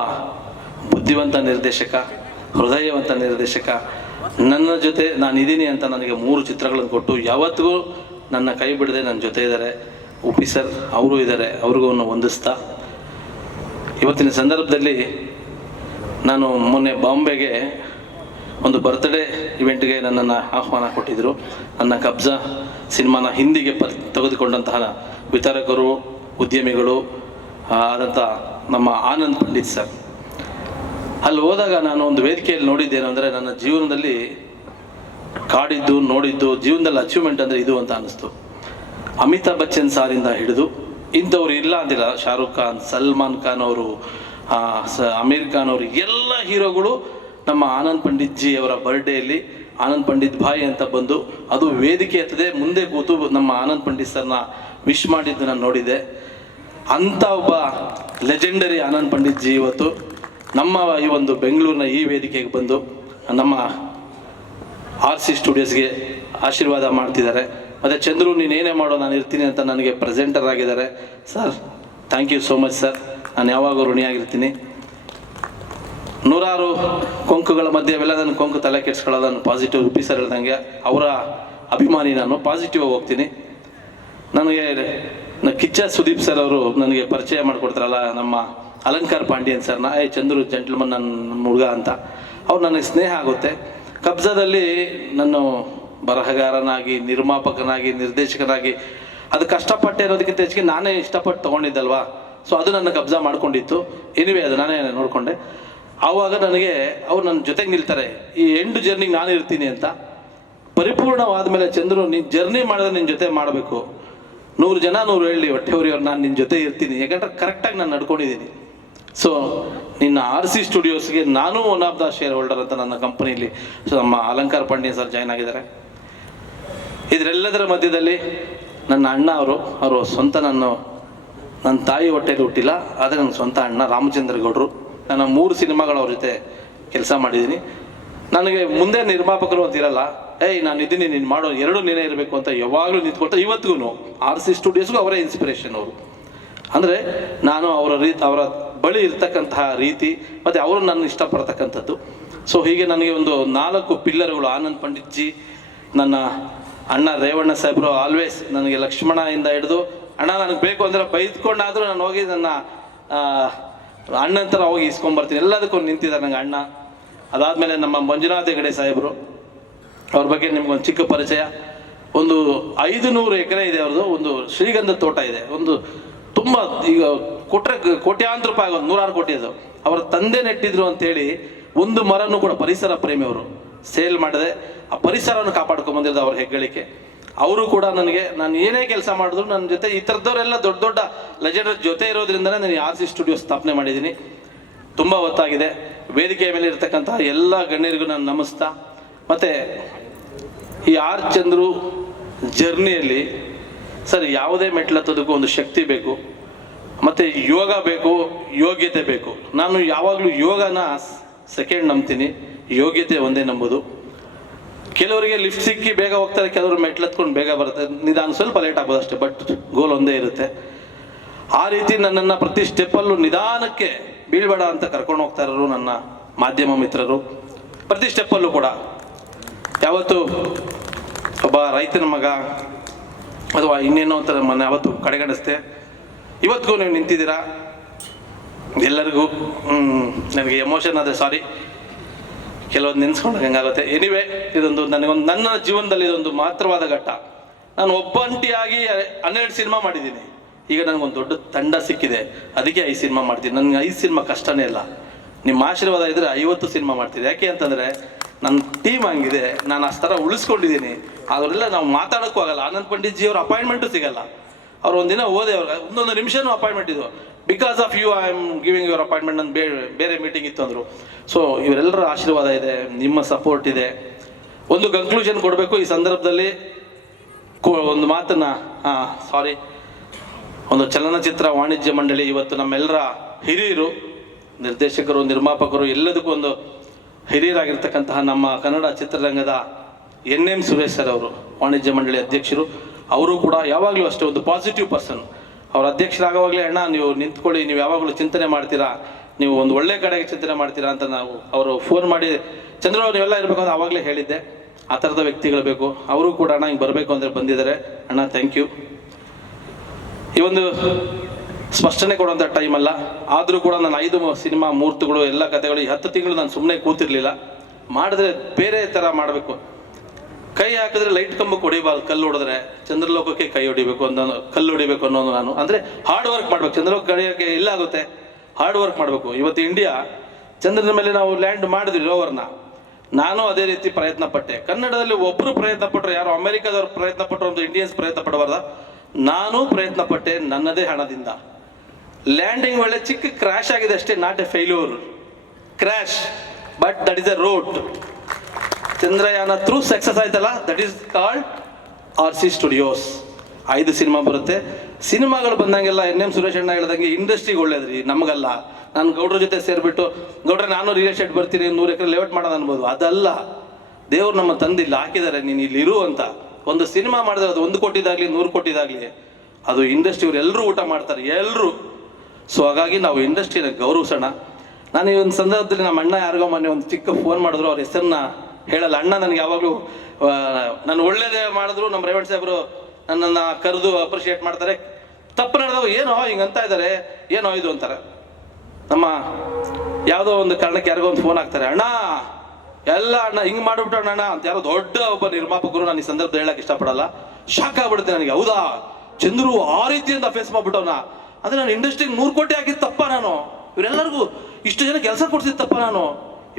ಬುದ್ಧಿವಂತ ನಿರ್ದೇಶಕ, ಹೃದಯವಂತ ನಿರ್ದೇಶಕ ನನ್ನ ಜೊತೆ ನಾನಿದ್ದೀನಿ ಅಂತ ನನಗೆ 3 ಚಿತ್ರಗಳನ್ನು ಕೊಟ್ಟು ಯಾವತ್ತಿಗೂ ನನ್ನ ಕೈ ಬಿಡದೆ ನನ್ನ ಜೊತೆ ಇದ್ದಾರೆ ಉಪಿ ಸರ್. ಅವರು ಇದ್ದಾರೆ, ಅವ್ರಿಗೂ ವಂದಿಸ್ತಾ ಇವತ್ತಿನ ಸಂದರ್ಭದಲ್ಲಿ ನಾನು ಮೊನ್ನೆ ಬಾಂಬೆಗೆ ಒಂದು ಬರ್ತ್ಡೇ ಇವೆಂಟ್ಗೆ ನನ್ನನ್ನು ಆಹ್ವಾನ ಕೊಟ್ಟಿದ್ದರು. ನನ್ನ ಕಬ್ಜಾ ಸಿನಿಮಾನ ಹಿಂದಿಗೆ ತೆಗೆದುಕೊಂಡಂತಹ ವಿತರಕರು, ಉದ್ಯಮಿಗಳು ಆದಂಥ ನಮ್ಮ ಆನಂದ್ ಪಂಡಿತ್ ಸರ್. ಅಲ್ಲಿ ಹೋದಾಗ ನಾನು ಒಂದು ವೇದಿಕೆಯಲ್ಲಿ ನೋಡಿದ್ದೇನು ಅಂದರೆ, ನನ್ನ ಜೀವನದಲ್ಲಿ ಕಾಡಿದ್ದು ನೋಡಿದ್ದು ಜೀವನದಲ್ಲಿ ಅಚೀವ್ಮೆಂಟ್ ಅಂದರೆ ಇದು ಅಂತ ಅನ್ನಿಸ್ತು. ಅಮಿತಾಬ್ ಬಚ್ಚನ್ ಸಾರಿಂದ ಹಿಡಿದು ಇಂಥವ್ರು ಇಲ್ಲ ಅಂದಿಲ್ಲ, ಶಾರುಖ್ ಖಾನ್, ಸಲ್ಮಾನ್ ಖಾನ್ ಅವರು, ಅಮೀರ್ ಖಾನ್ ಅವರು, ಎಲ್ಲ ಹೀರೋಗಳು ನಮ್ಮ ಆನಂದ್ ಪಂಡಿತ್ ಜಿ ಅವರ ಬರ್ಡೇಯಲ್ಲಿ ಆನಂದ್ ಪಂಡಿತ್ ಭಾಯ್ ಅಂತ ಬಂದು ಅದು ವೇದಿಕೆ ಎತ್ತದೆ ಮುಂದೆ ಕೂತು ನಮ್ಮ ಆನಂದ್ ಪಂಡಿತ್ ಸರ್ನ ವಿಶ್ ಮಾಡಿದ್ದು ನಾನು ನೋಡಿದೆ. ಅಂಥ ಒಬ್ಬ ಲೆಜೆಂಡರಿ ಆನಂದ್ ಪಂಡಿತ್ ಜಿ ಇವತ್ತು ನಮ್ಮ ಈ ಒಂದು ಬೆಂಗಳೂರಿನ ಈ ವೇದಿಕೆಗೆ ಬಂದು ನಮ್ಮ RC ಸ್ಟುಡಿಯೋಸ್ಗೆ ಆಶೀರ್ವಾದ ಮಾಡ್ತಿದ್ದಾರೆ. ಮತ್ತು ಚಂದ್ರು ನೀನೇನೇ ಮಾಡೋ ನಾನು ಇರ್ತೀನಿ ಅಂತ ನನಗೆ ಪ್ರೆಸೆಂಟರ್ ಆಗಿದ್ದಾರೆ. Sir thank you so much sir, ನಾನು ಯಾವಾಗೂ ಋಣಿಯಾಗಿರ್ತೀನಿ. 100 ಕೊಂಕುಗಳ ಮಧ್ಯೆ ಅವೆಲ್ಲ ನನ್ನ ಕೊಂಕು ತಲೆ ಕೆಡ್ಸ್ಕೊಳ್ಳೋದು, ನಾನು ಪಾಸಿಟಿವ್ ಉಪಿ ಸರ್ ಹೇಳ್ದಂಗೆ ಅವರ ಅಭಿಮಾನಿ, ನಾನು ಪಾಸಿಟಿವ್ ಹೋಗ್ತೀನಿ. ನನಗೆ ಕಿಚ್ಚ ಸುದೀಪ್ ಸರ್ ಅವರು ನನಗೆ ಪರಿಚಯ ಮಾಡಿಕೊಡ್ತಾರಲ್ಲ, ನಮ್ಮ ಅಲಂಕಾರ್ ಪಾಂಡ್ಯನ್ ಸರ್ನ, ಚಂದ್ರು ಜೆಂಟ್ಲ್ಮನ್ ನನ್ನ ಹುಡುಗ ಅಂತ, ಅವ್ರು ನನಗೆ ಸ್ನೇಹ ಆಗುತ್ತೆ. ಕಬ್ಜಾದಲ್ಲಿ ನಾನು ಬರಹಗಾರನಾಗಿ, ನಿರ್ಮಾಪಕನಾಗಿ, ನಿರ್ದೇಶಕನಾಗಿ ಅದು ಕಷ್ಟಪಟ್ಟೆ ಅನ್ನೋದಕ್ಕಿಂತ ಹೆಚ್ಚಿಗೆ ನಾನೇ ಇಷ್ಟಪಟ್ಟು ತೊಗೊಂಡಿದ್ದಲ್ವಾ, ಸೊ ಅದು ನನ್ನ ಕಬ್ಜಾ ಮಾಡ್ಕೊಂಡಿತ್ತು. ಎನಿವೆ ಅದು ನಾನೇ ನೋಡಿಕೊಂಡೆ. ಆವಾಗ ನನಗೆ ಅವ್ರು ನನ್ನ ಜೊತೆಗೆ ನಿಲ್ತಾರೆ, ಈ ಎಂಡ್ ಜರ್ನಿಗೆ ನಾನು ಇರ್ತೀನಿ ಅಂತ. ಪರಿಪೂರ್ಣವಾದ ಮೇಲೆ ಚಂದ್ರು ನೀನು ಜರ್ನಿ ಮಾಡಿದ್ರೆ ನಿನ್ನ ಜೊತೆ ಮಾಡಬೇಕು, 100 ಜನ 100 ಹೇಳಿ ಹೊಟ್ಟೆ ಉರಿಯವ್ರು, ನಾನು ನಿನ್ನ ಜೊತೆ ಇರ್ತೀನಿ, ಯಾಕಂದ್ರೆ ಕರೆಕ್ಟಾಗಿ ನಾನು ನಡ್ಕೊಂಡಿದ್ದೀನಿ. ಸೊ ನಿನ್ನ RC ಸ್ಟುಡಿಯೋಸ್ಗೆ ನಾನು one of the share holder ಅಂತ ನನ್ನ ಕಂಪನಿಯಲ್ಲಿ. ಸೊ ನಮ್ಮ ಅಲಂಕಾರ್ ಪಾಂಡ್ಯ ಸರ್ ಜಾಯ್ನ್ ಆಗಿದ್ದಾರೆ. ಇದರೆಲ್ಲದರ ಮಧ್ಯದಲ್ಲಿ ನನ್ನ ಅಣ್ಣ ಅವರು ಸ್ವಂತ ನನ್ನ ತಾಯಿ ಹೊಟ್ಟೆಯಲ್ಲಿ ಹುಟ್ಟಿಲ್ಲ, ಆದರೆ ನನ್ನ ಸ್ವಂತ ಅಣ್ಣ ರಾಮಚಂದ್ರಗೌಡರು. ನಾನು 3 ಸಿನಿಮಾಗಳು ಅವ್ರ ಜೊತೆ ಕೆಲಸ ಮಾಡಿದ್ದೀನಿ. ನನಗೆ ಮುಂದೆ ನಿರ್ಮಾಪಕರು ಅಂತಿರಲ್ಲ, ನಾನು ಇದ್ದೀನಿ, ನೀನು ಮಾಡೋ 2 ನೀನೇ ಇರಬೇಕು ಅಂತ ಯಾವಾಗಲೂ ನಿಂತ್ಕೊಳ್ತಾ ಇವತ್ತಿಗೂ RC ಸ್ಟುಡಿಯೋಸ್ಗೂ ಅವರೇ ಇನ್ಸ್ಪಿರೇಷನ್. ಅವರು ಅಂದರೆ ನಾನು ಅವರ ಬಳಿ ಇರ್ತಕ್ಕಂತಹ ರೀತಿ ಮತ್ತು ಅವರು ನನ್ನ ಇಷ್ಟಪಡ್ತಕ್ಕಂಥದ್ದು. ಸೊ ಹೀಗೆ ನನಗೆ ಒಂದು 4 ಪಿಲ್ಲರ್ಗಳು, ಆನಂದ್ ಪಂಡಿತ್ ಜಿ, ನನ್ನ ಅಣ್ಣ ರೇವಣ್ಣ ಸಾಹೇಬರು ಆಲ್ವೇಸ್ ನನಗೆ ಲಕ್ಷ್ಮಣದಿಂದ ಹಿಡಿದು, ಅಣ್ಣ ನನಗೆ ಬೇಕು ಅಂದರೆ ಬೈದ್ಕೊಂಡಾದರೂ ನಾನು ಹೋಗಿ ನನ್ನ ಅಣ್ಣನ ಥರ ಹೋಗಿ ಇಸ್ಕೊಂಬರ್ತೀನಿ, ಎಲ್ಲದಕ್ಕೂ ನಿಂತಿದ್ದಾರೆ ನನಗೆ ಅಣ್ಣ. ಅದಾದಮೇಲೆ ನಮ್ಮ ಮಂಜುನಾಥ ಹೆಗಡೆ ಸಾಹೇಬರು, ಅವ್ರ ಬಗ್ಗೆ ನಿಮ್ಗೊಂದು ಚಿಕ್ಕ ಪರಿಚಯ. ಒಂದು 500 ಎಕರೆ ಇದೆ ಅವ್ರದ್ದು, ಒಂದು ಶ್ರೀಗಂಧ ತೋಟ ಇದೆ, ಒಂದು ತುಂಬ ಈಗ ಕೊಟ್ಟರೆ ಕೋಟ್ಯಾಂತರ ರೂಪಾಯಿ ಆಗೋದು, 106 ಕೋಟಿ ಅದು ಅವರ ತಂದೆ ನೆಟ್ಟಿದ್ರು ಅಂತೇಳಿ ಒಂದು ಮರನೂ ಕೂಡ ಪರಿಸರ ಪ್ರೇಮಿ ಅವರು ಸೇಲ್ ಮಾಡಿದೆ. ಆ ಪರಿಸರವನ್ನು ಕಾಪಾಡ್ಕೊಂಡು ಬಂದಿರೋದು ಅವ್ರ ಹೆಗ್ಗಳಿಕೆ. ಅವರು ಕೂಡ ನನಗೆ, ನಾನು ಏನೇ ಕೆಲಸ ಮಾಡಿದ್ರು ನನ್ನ ಜೊತೆ ಈ ಥರದವರೆಲ್ಲ ದೊಡ್ಡ ದೊಡ್ಡ ಲೆಜೆಂಡರ್ ಜೊತೆ ಇರೋದ್ರಿಂದನೇ ನಾನು RC ಸ್ಟುಡಿಯೋ ಸ್ಥಾಪನೆ ಮಾಡಿದ್ದೀನಿ. ತುಂಬ ಹೊತ್ತಾಗಿದೆ. ವೇದಿಕೆಯ ಮೇಲೆ ಇರ್ತಕ್ಕಂತಹ ಎಲ್ಲ ಗಣ್ಯರಿಗೂ ನಾನು ನಮಿಸ್ತಾ, ಮತ್ತು ಈ ಆರ್ ಚಂದ್ರು ಜರ್ನಿಯಲ್ಲಿ ಸರ್ ಯಾವುದೇ ಮೆಟ್ಲತ್ತೋದಕ್ಕೂ ಒಂದು ಶಕ್ತಿ ಬೇಕು, ಮತ್ತು ಯೋಗ ಬೇಕು, ಯೋಗ್ಯತೆ ಬೇಕು. ನಾನು ಯಾವಾಗಲೂ ಯೋಗನ ಸೆಕೆಂಡ್ ನಂಬ್ತೀನಿ, ಯೋಗ್ಯತೆ ಒಂದೇ ನಂಬೋದು. ಕೆಲವರಿಗೆ ಲಿಫ್ಟ್ ಸಿಕ್ಕಿ ಬೇಗ ಹೋಗ್ತಾರೆ, ಕೆಲವರು ಮೆಟ್ಲತ್ಕೊಂಡು ಬೇಗ ಬರುತ್ತೆ, ನಿಧಾನ ಸ್ವಲ್ಪ ಲೇಟ್ ಆಗ್ಬೋದು ಅಷ್ಟೇ, ಬಟ್ ಗೋಲ್ ಒಂದೇ ಇರುತ್ತೆ. ಆ ರೀತಿ ನನ್ನನ್ನು ಪ್ರತಿ ಸ್ಟೆಪ್ಪಲ್ಲೂ ನಿಧಾನಕ್ಕೆ ಬೀಳ್ಬೇಡ ಅಂತ ಕರ್ಕೊಂಡು ಹೋಗ್ತಾ ಇರೋರು ನನ್ನ ಮಾಧ್ಯಮ ಮಿತ್ರರು. ಪ್ರತಿ ಸ್ಟೆಪ್ಪಲ್ಲೂ ಕೂಡ ಯಾವತ್ತು ಒಬ್ಬ ರೈತನ ಮಗ ಅಥವಾ ಇನ್ನೇನೋ ಥರ ಮೊನ್ನೆ ಯಾವತ್ತು ಕಡೆಗಣಿಸ್ತೆ, ಇವತ್ತಿಗೂ ನೀವು ನಿಂತಿದ್ದೀರಾ. ಎಲ್ಲರಿಗೂ ನನಗೆ ಎಮೋಷನ್ ಆದರೆ ಸಾರಿ, ಕೆಲವೊಂದು ನೆನೆಸ್ಕೊಂಡಾಗ ಹಂಗಾಗುತ್ತೆ. ಎನಿವೇ, ಇದೊಂದು ನನ್ನ ಜೀವನದಲ್ಲಿ ಇದೊಂದು ಮಹತ್ತರವಾದ ಘಟ್ಟ. ನಾನು ಒಬ್ಬಂಟಿಯಾಗಿ 12 ಸಿನಿಮಾ ಮಾಡಿದ್ದೀನಿ. ಈಗ ನನಗೊಂದು ದೊಡ್ಡ ತಂಡ ಸಿಕ್ಕಿದೆ, ಅದಕ್ಕೆ 5 ಸಿನಿಮಾ ಮಾಡ್ತೀನಿ. ನನಗೆ 5 ಸಿನಿಮಾ ಕಷ್ಟನೇ ಇಲ್ಲ. ನಿಮ್ಮ ಆಶೀರ್ವಾದ ಇದ್ದರೆ 50 ಸಿನಿಮಾ ಮಾಡ್ತೀನಿ. ಯಾಕೆ ಅಂತಂದರೆ ನನ್ನ ಟೀಮ್ ಹಂಗಿದೆ, ನಾನು ಆ ಥರ ಉಳಿಸ್ಕೊಂಡಿದ್ದೀನಿ. ಅವರೆಲ್ಲ ನಾವು ಮಾತಾಡೋಕ್ಕೂ ಆಗಲ್ಲ. ಆನಂದ್ ಪಂಡಿತ್ ಜಿ ಅವ್ರ ಅಪಾಯಿಂಟ್ಮೆಂಟು ಸಿಗಲ್ಲ. ಅವ್ರು ಒಂದಿನ ಓದೆ, ಅವ್ರಿಗೆ ಒಂದೊಂದು ನಿಮಿಷನೂ ಅಪಾಯಿಂಟ್ಮೆಂಟ್ ಇದು. Because of you I am giving your appointment. ನನ್ನ ಬೇರೆ ಮೀಟಿಂಗ್ ಇತ್ತು ಅಂದರು. ಸೊ ಇವರೆಲ್ಲರ ಆಶೀರ್ವಾದ ಇದೆ, ನಿಮ್ಮ ಸಪೋರ್ಟ್ ಇದೆ. ಒಂದು ಕನ್ಕ್ಲೂಷನ್ ಕೊಡಬೇಕು ಈ ಸಂದರ್ಭದಲ್ಲಿ. ಒಂದು ಮಾತನ್ನು ಸಾರಿ, ಒಂದು ಚಲನಚಿತ್ರ ವಾಣಿಜ್ಯ ಮಂಡಳಿ ಇವತ್ತು ನಮ್ಮೆಲ್ಲರ ಹಿರಿಯರು, ನಿರ್ದೇಶಕರು, ನಿರ್ಮಾಪಕರು, ಎಲ್ಲದಕ್ಕೂ ಒಂದು ಹಿರಿಯರಾಗಿರ್ತಕ್ಕಂತಹ ನಮ್ಮ ಕನ್ನಡ ಚಿತ್ರರಂಗದ NM ಸುರೇಶ್ ಸರ್ ಅವರು ವಾಣಿಜ್ಯ ಮಂಡಳಿ ಅಧ್ಯಕ್ಷರು. ಅವರು ಕೂಡ ಯಾವಾಗಲೂ ಅಷ್ಟೇ ಒಂದು ಪಾಸಿಟಿವ್ ಪರ್ಸನ್. ಅವ್ರ ಅಧ್ಯಕ್ಷರಾಗುವಾಗಲೇ, ಅಣ್ಣ ನೀವು ನಿಂತ್ಕೊಳ್ಳಿ, ನೀವು ಯಾವಾಗಲೂ ಚಿಂತನೆ ಮಾಡ್ತೀರಾ, ನೀವು ಒಂದು ಒಳ್ಳೆ ಕಡೆಗೆ ಚಿಂತನೆ ಮಾಡ್ತೀರಾ ಅಂತ ನಾವು ಅವರು ಫೋನ್ ಮಾಡಿ, ಚಂದ್ರ ಅವ್ರು ನೀವೆಲ್ಲ ಇರಬೇಕು ಅಂತ ಆವಾಗಲೇ ಹೇಳಿದ್ದೆ. ಆ ಥರದ ವ್ಯಕ್ತಿಗಳು ಬೇಕು. ಅವರು ಕೂಡ ಅಣ್ಣ ಹಿಂಗೆ ಬರಬೇಕು ಅಂದರೆ ಬಂದಿದ್ದಾರೆ. ಅಣ್ಣ ಥ್ಯಾಂಕ್ ಯು. ಈ ಒಂದು ಸ್ಪಷ್ಟನೆ ಕೊಡುವಂಥ ಟೈಮ್ ಅಲ್ಲ, ಆದರೂ ಕೂಡ ನಾನು 5 ಸಿನಿಮಾ ಮೂರ್ತುಗಳು ಎಲ್ಲ ಕಥೆಗಳು, ಈ 10 ತಿಂಗಳು ನಾನು ಸುಮ್ಮನೆ ಕೂತಿರ್ಲಿಲ್ಲ. ಮಾಡಿದ್ರೆ ಬೇರೆ ಥರ ಮಾಡಬೇಕು. ಕೈ ಹಾಕಿದ್ರೆ ಲೈಟ್ ಕಂಬಕ್ಕೆ ಹೊಡಿಬಾರ್ದು, ಕಲ್ಲು ಹೊಡೆದ್ರೆ ಚಂದ್ರಲೋಕಕ್ಕೆ ಕೈ ಹೊಡಿಬೇಕು ಅನ್ನೋ, ಕಲ್ಲು ಹೊಡಿಬೇಕು ಅನ್ನೋದು ನಾನು. ಅಂದರೆ ಹಾರ್ಡ್ ವರ್ಕ್ ಮಾಡಬೇಕು. ಚಂದ್ರಲೋಕ ಕಡಿಯೋಕ್ಕೆ ಎಲ್ಲ ಆಗುತ್ತೆ, ಹಾರ್ಡ್ ವರ್ಕ್ ಮಾಡಬೇಕು. ಇವತ್ತು ಇಂಡಿಯಾ ಚಂದ್ರನ ಮೇಲೆ ನಾವು ಲ್ಯಾಂಡ್ ಮಾಡಿದ್ವಿ ರೋವರ್ನ. ನಾನು ಅದೇ ರೀತಿ ಪ್ರಯತ್ನ ಪಟ್ಟೆ. ಕನ್ನಡದಲ್ಲಿ ಒಬ್ಬರು ಪ್ರಯತ್ನ ಪಟ್ಟರು, ಯಾರು ಅಮೆರಿಕಾದವ್ರು ಪ್ರಯತ್ನ ಪಟ್ಟರು ಒಂದು ಇಂಡಿಯನ್ಸ್ ಪ್ರಯತ್ನ ಪಡಬಾರ್ದ? ನಾನು ಪ್ರಯತ್ನ ಪಟ್ಟೆ ನನ್ನದೇ ಹಣದಿಂದ. ಲ್ಯಾಂಡಿಂಗ್ ಒಳ್ಳೆ ಚಿಕ್ಕ ಕ್ರ್ಯಾಶ್ ಆಗಿದೆ ಅಷ್ಟೇ, not a failure, crash, but that is a road. Chandrayaan through success ಆಯ್ತಲ್ಲ, that is called RC studios. 5 cinema ಬರುತ್ತೆ. ಸಿನಿಮಾಗಳು ಬಂದಂಗೆಲ್ಲ NM ಸುರೇಶ್ ಅಣ್ಣ ಹೇಳ್ದಂಗೆ ಇಂಡಸ್ಟ್ರಿಗೆ ಒಳ್ಳೇದ್ರಿ, ನಮಗಲ್ಲ. ನಾನು ಗೌಡ್ರ ಜೊತೆ ಸೇರಿಬಿಟ್ಟು, ಗೌಡ್ರೆ ನಾನು ರಿಯಲ್ ಎಸ್ಟೇಟ್ ಬರ್ತೀನಿ, 100 ಎಕರೆ ಲೇಔಟ್ ಮಾಡೋದು ಅನ್ಬೋದು. ಅದಲ್ಲ, ದೇವ್ರು ನಮ್ಮ ತಂದಿಲ್ಲ ಹಾಕಿದ್ದಾರೆ, ನೀನು ಇಲ್ಲಿ ಇರು ಅಂತ. ಒಂದು ಸಿನಿಮಾ ಮಾಡಿದ್ರೆ ಅದು 1 ಕೋಟಿದಾಗಲಿ 100 ಕೋಟಿದಾಗಲಿ ಅದು ಇಂಡಸ್ಟ್ರಿ, ಇವ್ರು ಎಲ್ಲರೂ ಊಟ ಮಾಡ್ತಾರೆ, ಎಲ್ಲರೂ. ಸೊ ಹಾಗಾಗಿ ನಾವು ಇಂಡಸ್ಟ್ರಿನ ಗೌರವಿಸೋಣ. ನಾನು ಈ ಒಂದು ಸಂದರ್ಭದಲ್ಲಿ ನಮ್ಮ ಅಣ್ಣ ಯಾರಿಗೋ ಮೊನ್ನೆ ಒಂದು ಚಿಕ್ಕ ಫೋನ್ ಮಾಡಿದ್ರು, ಅವ್ರ ಹೆಸರನ್ನ ಹೇಳಲ್ಲ. ಅಣ್ಣ ನನಗೆ ಯಾವಾಗಲೂ ನಾನು ಒಳ್ಳೇದೇ ಮಾಡಿದ್ರು ನಮ್ಮ ರೇವಣ್ ಸಾಹೇಬರು ನನ್ನನ್ನು ಕರೆದು ಅಪ್ರಿಷಿಯೇಟ್ ಮಾಡ್ತಾರೆ. ತಪ್ಪು ನಡೆದವು ಏನೋ ಹಿಂಗಂತ ಇದ್ದಾರೆ, ಏನೋ ಇದು ಅಂತಾರೆ. ನಮ್ಮ ಯಾವುದೋ ಒಂದು ಕಾರಣಕ್ಕೆ ಯಾರಿಗೋ ಒಂದು ಫೋನ್ ಹಾಕ್ತಾರೆ, ಅಣ್ಣ ಎಲ್ಲ ಅಣ್ಣ ಹಿಂಗೆ ಮಾಡಿಬಿಟ್ಟು ಅಣ್ಣ ಅಂತ ಯಾರೋ ದೊಡ್ಡ ಒಬ್ಬ ನಿರ್ಮಾಪಕರು, ನಾನು ಈ ಸಂದರ್ಭದಲ್ಲಿ ಹೇಳಕ್ಕೆ ಇಷ್ಟಪಡಲ್ಲ, ಶಾಕ್ ಆಗ್ಬಿಡುತ್ತೆ ನನಗೆ. ಹೌದಾ, ಚಂದ್ರು ಆ ರೀತಿಯಿಂದ ಫೇಸ್ ಮಾಡ್ಬಿಟ್ಟವನ, ಅಂದರೆ ನಾನು ಇಂಡಸ್ಟ್ರಿಗೆ 100 ಕೋಟಿ ಹಾಕಿದ್ದು ತಪ್ಪ, ನಾನು ಇವರೆಲ್ಲರಿಗೂ ಇಷ್ಟು ಜನ ಕೆಲಸ ಕೊಡ್ಸಿದ್ದು ತಪ್ಪ, ನಾನು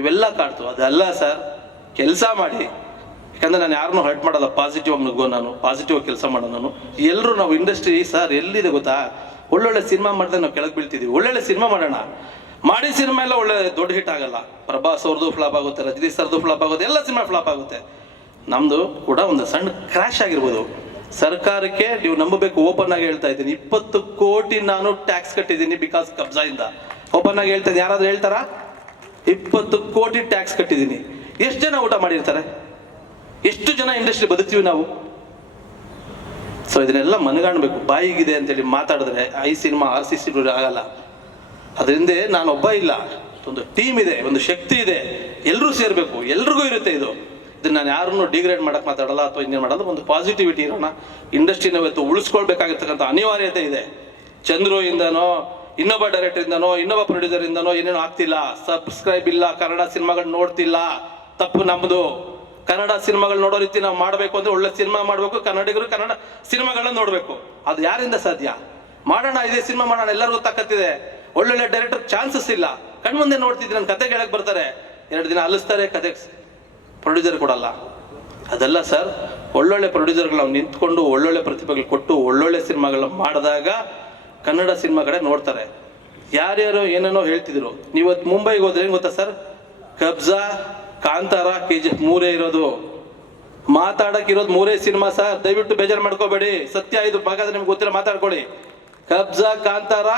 ಇವೆಲ್ಲ ಕಾಡ್ತು. ಅದಲ್ಲ ಸರ್, ಕೆಲಸ ಮಾಡಿ. ಯಾಕಂದರೆ ನಾನು ಯಾರನ್ನೂ ಹರ್ಟ್ ಮಾಡಲ್ಲ, ಪಾಸಿಟಿವ್ ಆಗಿ ನುಗ್ಗೋ, ನಾನು ಪಾಸಿಟಿವ್ ಆಗಿ ಕೆಲಸ ಮಾಡೋ. ನಾನು ಎಲ್ಲರೂ ನಾವು ಇಂಡಸ್ಟ್ರಿ ಸರ್ ಎಲ್ಲಿದೆ ಗೊತ್ತಾ, ಒಳ್ಳೊಳ್ಳೆ ಸಿನಿಮಾ ಮಾಡಿದ್ರೆ ನಾವು ಕೆಳಗೆ ಬೀಳ್ತಿದ್ದೀವಿ. ಒಳ್ಳೊಳ್ಳೆ ಸಿನಿಮಾ ಮಾಡೋಣ, ಮಾಡಿ ಸಿನಿಮಾ ಎಲ್ಲ ಒಳ್ಳೆ ದೊಡ್ಡ ಹಿಟ್ ಆಗಲ್ಲ. ಪ್ರಭಾಸ್ ಅವ್ರದ್ದು ಫ್ಲಾಪ್ ಆಗುತ್ತೆ, ರಜನಿ ಸರ್ದು ಫ್ಲಾಪ್ ಆಗುತ್ತೆ, ಎಲ್ಲ ಸಿನಿಮಾ ಫ್ಲಾಪ್ ಆಗುತ್ತೆ. ನಮ್ಮದು ಕೂಡ ಒಂದು ಸಣ್ಣ ಕ್ರ್ಯಾಶ್ ಆಗಿರ್ಬೋದು. ಸರ್ಕಾರಕ್ಕೆ ನೀವು ನಂಬಬೇಕು, ಓಪನ್ ಆಗಿ ಹೇಳ್ತಾ ಇದ್ದೀನಿ, 20 ಕೋಟಿ ನಾನು ಟ್ಯಾಕ್ಸ್ ಕಟ್ಟಿದ್ದೀನಿ ಬಿಕಾಸ್ ಕಬ್ಜಾಯಿಂದ. ಓಪನ್ ಆಗಿ ಹೇಳ್ತಾ ಇದ್ದೀನಿ, ಯಾರಾದ್ರೂ ಹೇಳ್ತಾರಾ? 20 ಕೋಟಿ ಟ್ಯಾಕ್ಸ್ ಕಟ್ಟಿದ್ದೀನಿ. ಎಷ್ಟು ಜನ ಊಟ ಮಾಡಿರ್ತಾರೆ? ಎಷ್ಟು ಜನ ಇಂಡಸ್ಟ್ರಿ ಬದುಕ್ತೀವಿ ನಾವು? ಸೊ ಇದನ್ನೆಲ್ಲ ಮನಗಾಣಬೇಕು. ಬಾಯಿಗಿದೆ ಅಂತೇಳಿ ಮಾತಾಡಿದ್ರೆ 5 ಸಿನಿಮಾ RC ಸ್ಟುಡಿಯೋ ಆಗಲ್ಲ. ಅದರಿಂದ ನಾನೊಬ್ಬ ಇಲ್ಲ, ಒಂದು ಟೀಮ್ ಇದೆ, ಒಂದು ಶಕ್ತಿ ಇದೆ, ಎಲ್ಲರೂ ಸೇರಬೇಕು, ಎಲ್ರಿಗೂ ಇರುತ್ತೆ ಇದು. ಇದನ್ನು ನಾನು ಯಾರನ್ನೂ ಡಿಗ್ರೇಡ್ ಮಾಡಕ್ಕೆ ಮಾತಾಡಲ್ಲ ಅಥವಾ ಇನ್ನೇನು ಮಾಡಲ್ಲ. ಒಂದು ಪಾಸಿಟಿವಿಟಿ ಇರೋಣ. ಇಂಡಸ್ಟ್ರಿನ ಇವತ್ತು ಉಳಿಸ್ಕೊಳ್ಬೇಕಾಗಿರ್ತಕ್ಕಂಥ ಅನಿವಾರ್ಯತೆ ಇದೆ. ಚಂದ್ರು ಇಂದನೋ, ಇನ್ನೊಬ್ಬ ಡೈರೆಕ್ಟರಿಂದನೋ, ಇನ್ನೊಬ್ಬ ಪ್ರೊಡ್ಯೂಸರಿಂದನೋ ಏನೇನೋ ಆಗ್ತಿಲ್ಲ, ಸಬ್ಸ್ಕ್ರೈಬ್ ಇಲ್ಲ, ಕನ್ನಡ ಸಿನಿಮಾಗಳು ನೋಡ್ತಿಲ್ಲ, ತಪ್ಪು ನಮ್ಮದು. ಕನ್ನಡ ಸಿನಿಮಾಗಳು ನೋಡೋ ರೀತಿ ನಾವು ಮಾಡಬೇಕು ಅಂದ್ರೆ ಒಳ್ಳೆ ಸಿನಿಮಾ ಮಾಡಬೇಕು, ಕನ್ನಡಿಗರು ಕನ್ನಡ ಸಿನಿಮಾಗಳನ್ನ ನೋಡಬೇಕು. ಅದು ಯಾರಿಂದ ಸಾಧ್ಯ? ಮಾಡೋಣ, ಇದೇ ಸಿನಿಮಾ ಮಾಡೋಣ, ಎಲ್ಲರಿಗೂ ತಾಕತ್ತಿದೆ. ಒಳ್ಳೊಳ್ಳೆ ಡೈರೆಕ್ಟರ್ ಚಾನ್ಸಸ್ ಇಲ್ಲ, ಕಣ್ಮುಂದೆ ನೋಡ್ತಿದ್ವಿ. ನನ್ನ ಕತೆ ಹೇಳಕ್ ಬರ್ತಾರೆ, 2 ದಿನ ಅಲಿಸ್ತಾರೆ, ಕತೆ ಪ್ರೊಡ್ಯೂಸರ್ ಕೊಡಲ್ಲ. ಅದೆಲ್ಲ ಸರ್, ಒಳ್ಳೊಳ್ಳೆ ಪ್ರೊಡ್ಯೂಸರ್ಗಳು ನಾವು ನಿಂತ್ಕೊಂಡು ಒಳ್ಳೊಳ್ಳೆ ಪ್ರತಿಭೆಗಳು ಕೊಟ್ಟು ಒಳ್ಳೊಳ್ಳೆ ಸಿನಿಮಾಗಳನ್ನ ಮಾಡಿದಾಗ ಕನ್ನಡ ಸಿನಿಮಾ ಕಡೆ ನೋಡ್ತಾರೆ. ಯಾರ್ಯಾರು ಏನೇನೋ ಹೇಳ್ತಿದ್ರು. ನೀವತ್ತು ಮುಂಬೈಗೆ ಹೋದ್ರೆ ಏನು ಗೊತ್ತಾ ಸರ್, ಕಬ್ಜಾ, ಕಾಂತಾರ, KGF 3 ಇರೋದು. ಮಾತಾಡಕ್ಕಿರೋದು 3 ಸಿನಿಮಾ ಸರ್, ದಯವಿಟ್ಟು ಬೇಜಾರು ಮಾಡ್ಕೋಬೇಡಿ. ಸತ್ಯ ಇದು, ಹಾಗಾದ್ರೆ ನಿಮ್ಗೆ ಗೊತ್ತಿಲ್ಲ, ಮಾತಾಡ್ಕೊಳ್ಳಿ. ಕಬ್ಜಾ, ಕಾಂತಾರ,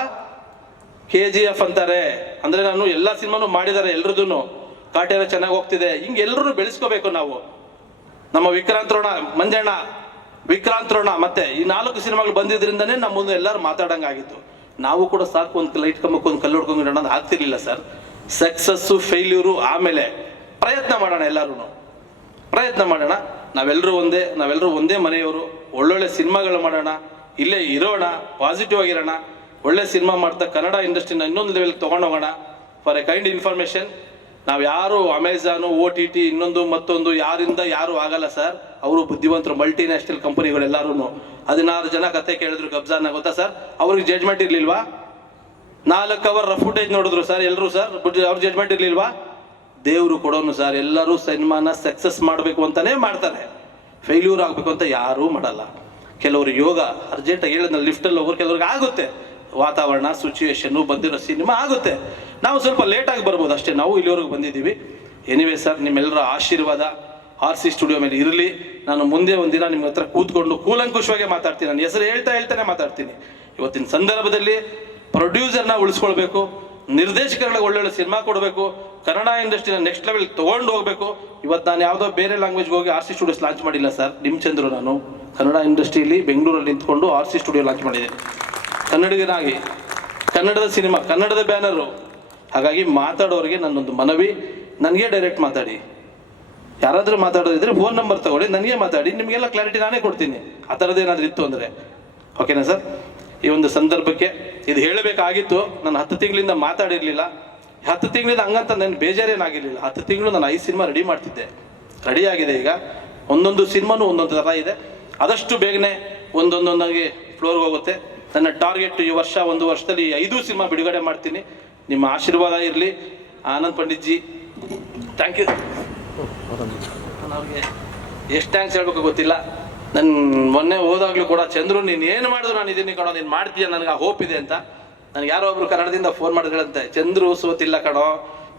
KGF ಅಂತಾರೆ. ಅಂದ್ರೆ ನಾನು ಎಲ್ಲ ಸಿನಿಮಾನು ಮಾಡಿದ್ದಾರೆ, ಎಲ್ರದೂ ಕಾಟೇರ ಚೆನ್ನಾಗಿ ಹೋಗ್ತಿದೆ. ಹಿಂಗೆ ಎಲ್ಲರೂ ಬೆಳೆಸ್ಕೋಬೇಕು ನಾವು. ನಮ್ಮ ವಿಕ್ರಾಂತ್ ರೋಣ, ಮಂಜಣ್ಣ, ವಿಕ್ರಾಂತ್ ರೋಣ ಮತ್ತೆ ಈ 4 ಸಿನಿಮಾಗಳು ಬಂದಿದ್ರಿಂದನೇ ನಮ್ಮ ಮುಂದೆ ಎಲ್ಲರೂ ಮಾತಾಡಂಗಾಗಿತ್ತು. ನಾವು ಕೂಡ ಸಾಕು ಒಂದು ಲೈಟ್ ಕಂಬಕ್ಕೆ ಒಂದು ಕಲ್ಲು ಹೊಡ್ಕೊಂಡು ಅನ್ನೋದು ಆಗ್ತಿರ್ಲಿಲ್ಲ ಸರ್. ಸಕ್ಸಸ್ಸು, ಫೇಲ್ಯೂರು, ಆಮೇಲೆ ಪ್ರಯತ್ನ ಮಾಡೋಣ, ಎಲ್ಲರೂ ಪ್ರಯತ್ನ ಮಾಡೋಣ. ನಾವೆಲ್ಲರೂ ಒಂದೇ ಮನೆಯವರು. ಒಳ್ಳೊಳ್ಳೆ ಸಿನಿಮಾಗಳು ಮಾಡೋಣ, ಇಲ್ಲೇ ಇರೋಣ, ಪಾಸಿಟಿವ್ ಆಗಿರೋಣ, ಒಳ್ಳೆ ಸಿನಿಮಾ ಮಾಡ್ತಾ ಕನ್ನಡ ಇಂಡಸ್ಟ್ರಿನ ಇನ್ನೊಂದು ಲೆವೆಲ್ ತೊಗೊಂಡೋಗೋಣ. ಫಾರ್ ಎ ಕೈಂಡ್ ಇನ್ಫಾರ್ಮೇಶನ್, ನಾವು ಯಾರು ಅಮೆಝಾನು, OTT, ಇನ್ನೊಂದು ಮತ್ತೊಂದು ಯಾರಿಂದ ಯಾರು ಆಗಲ್ಲ ಸರ್. ಅವರು ಬುದ್ಧಿವಂತರು, ಮಲ್ಟಿನ್ಯಾಷನಲ್ ಕಂಪನಿಗಳೆಲ್ಲರೂ. 16 ಜನ ಕತೆ ಕೇಳಿದ್ರು ಕಬ್ಜಾನ, ಗೊತ್ತಾ ಸರ್? ಅವ್ರಿಗೆ ಜಡ್ಜ್ಮೆಂಟ್ ಇರ್ಲಿಲ್ವಾ? 4 ಅವರ್ ರಫ್ ಫುಟೇಜ್ ನೋಡಿದ್ರು ಸರ್ ಎಲ್ಲರೂ ಸರ್, ಅವ್ರ ಜಡ್ಜ್ಮೆಂಟ್ ಇರ್ಲಿಲ್ವಾ? ದೇವರು ಕೊಡೋನು ಸರ್. ಎಲ್ಲರೂ ಸಿನಿಮಾನ ಸಕ್ಸಸ್ ಮಾಡಬೇಕು ಅಂತಾನೆ ಮಾಡ್ತಾರೆ, ಫೇಲ್ಯೂರ್ ಆಗಬೇಕು ಅಂತ ಯಾರೂ ಮಾಡಲ್ಲ. ಕೆಲವರು ಯೋಗ ಅರ್ಜೆಂಟಾಗಿ ಹೇಳಿದ್ನ ಲಿಫ್ಟಲ್ಲಿ ಹೋಗೋರು, ಕೆಲವ್ರಿಗೆ ಆಗುತ್ತೆ, ವಾತಾವರಣ ಸಿಚುವೇಶನ್ನು ಬಂದಿರೋ ಸಿನಿಮಾ ಆಗುತ್ತೆ. ನಾವು ಸ್ವಲ್ಪ ಲೇಟಾಗಿ ಬರ್ಬೋದು ಅಷ್ಟೇ, ನಾವು ಇಲ್ಲಿವರೆಗೂ ಬಂದಿದ್ದೀವಿ. ಎನಿವೇ ಸರ್, ನಿಮ್ಮೆಲ್ಲರ ಆಶೀರ್ವಾದ RC ಸ್ಟುಡಿಯೋ ಮೇಲೆ ಇರಲಿ. ನಾನು ಮುಂದೆ ಒಂದಿನ ನಿಮ್ಮ ಹತ್ರ ಕೂತ್ಕೊಂಡು ಕೂಲಂಕುಷವಾಗಿ ಮಾತಾಡ್ತೀನಿ. ನನ್ನ ಹೆಸರು ಹೇಳ್ತಾನೆ ಮಾತಾಡ್ತೀನಿ. ಇವತ್ತಿನ ಸಂದರ್ಭದಲ್ಲಿ ಪ್ರೊಡ್ಯೂಸರ್ನ ಉಳಿಸ್ಕೊಳ್ಬೇಕು, ನಿರ್ದೇಶಕರಿಗೆ ಒಳ್ಳೊಳ್ಳೆ ಸಿನಿಮಾ ಕೊಡಬೇಕು, ಕನ್ನಡ ಇಂಡಸ್ಟ್ರಿನ ನೆಕ್ಸ್ಟ್ ಲೆವೆಲ್ ತೊಗೊಂಡು ಹೋಗ್ಬೇಕು. ಇವತ್ತು ನಾನು ಯಾವುದೋ ಬೇರೆ ಲ್ಯಾಂಗ್ವೇಜ್ಗೆ ಹೋಗಿ RC ಸ್ಟುಡಿಯೋಸ್ ಲಾಂಚ್ ಮಾಡಿಲ್ಲ ಸರ್. ನಿಮ್ಮ ಚಂದ್ರು ನಾನು ಕನ್ನಡ ಇಂಡಸ್ಟ್ರಿಯಲ್ಲಿ ಬೆಂಗಳೂರಲ್ಲಿ ನಿಂತ್ಕೊಂಡು RC ಸ್ಟುಡಿಯೋ ಲಾಂಚ್ ಮಾಡಿದ್ದೀನಿ, ಕನ್ನಡಿಗನಾಗಿ. ಕನ್ನಡದ ಸಿನಿಮಾ, ಕನ್ನಡದ ಬ್ಯಾನರು. ಹಾಗಾಗಿ ಮಾತಾಡೋರಿಗೆ ನನ್ನೊಂದು ಮನವಿ, ನನಗೆ ಡೈರೆಕ್ಟ್ ಮಾತಾಡಿ. ಯಾರಾದರೂ ಮಾತಾಡೋದಿದ್ರೆ ಫೋನ್ ನಂಬರ್ ತಗೊಳ್ಳಿ, ನನಗೆ ಮಾತಾಡಿ, ನಿಮಗೆಲ್ಲ ಕ್ಲಾರಿಟಿ ನಾನೇ ಕೊಡ್ತೀನಿ. ಆ ಥರದ್ದೇನಾದ್ರೂ ಇತ್ತು ಅಂದರೆ. ಓಕೆನಾ ಸರ್? ಈ ಒಂದು ಸಂದರ್ಭಕ್ಕೆ ಇದು ಹೇಳಬೇಕಾಗಿತ್ತು. ನಾನು 10 ತಿಂಗಳಿಂದ ಮಾತಾಡಿರಲಿಲ್ಲ. 10 ತಿಂಗಳಿಂದ ಹಂಗಂತ ನನ್ನ ಬೇಜಾರೇನಾಗಿರಲಿಲ್ಲ. 10 ತಿಂಗಳು ನಾನು 5 ಸಿನಿಮಾ ರೆಡಿ ಮಾಡ್ತಿದ್ದೆ. ರೆಡಿ ಆಗಿದೆ ಈಗ. ಒಂದೊಂದು ಸಿನಿಮಾನು ಒಂದೊಂದು ಥರ ಇದೆ. ಆದಷ್ಟು ಬೇಗನೆ ಒಂದೊಂದೊಂದಾಗಿ ಫ್ಲೋರ್ಗೆ ಹೋಗುತ್ತೆ. ನನ್ನ ಟಾರ್ಗೆಟ್ ಈ ವರ್ಷ, 1 ವರ್ಷದಲ್ಲಿ 5 ಸಿನಿಮಾ ಬಿಡುಗಡೆ ಮಾಡ್ತೀನಿ. ನಿಮ್ಮ ಆಶೀರ್ವಾದ ಇರಲಿ. Anand Pandit ji, thank you. ನಾನು ಅವ್ರಿಗೆ ಎಷ್ಟು ಥ್ಯಾಂಕ್ಸ್ ಹೇಳ್ಬೇಕು ಗೊತ್ತಿಲ್ಲ. ನನ್ನ ಮೊನ್ನೆ ಹೋದಾಗಲೂ ಕೂಡ, ಚಂದ್ರು ನೀನು ಏನು ಮಾಡಿದ್ರು ನಾನು ಇದೀನಿ ಕಣೋ, ನೀನು ಮಾಡ್ತೀಯ, ನನಗೆ ಆ ಹೋಪ್ ಇದೆ ಅಂತ. ನನಗೆ ಯಾರೋ ಒಬ್ರು ಕನ್ನಡದಿಂದ ಫೋನ್ ಮಾಡಿದ್ರಂತೆ, ಚಂದ್ರು ಸೋತಿಲ್ಲ ಕಣೋ,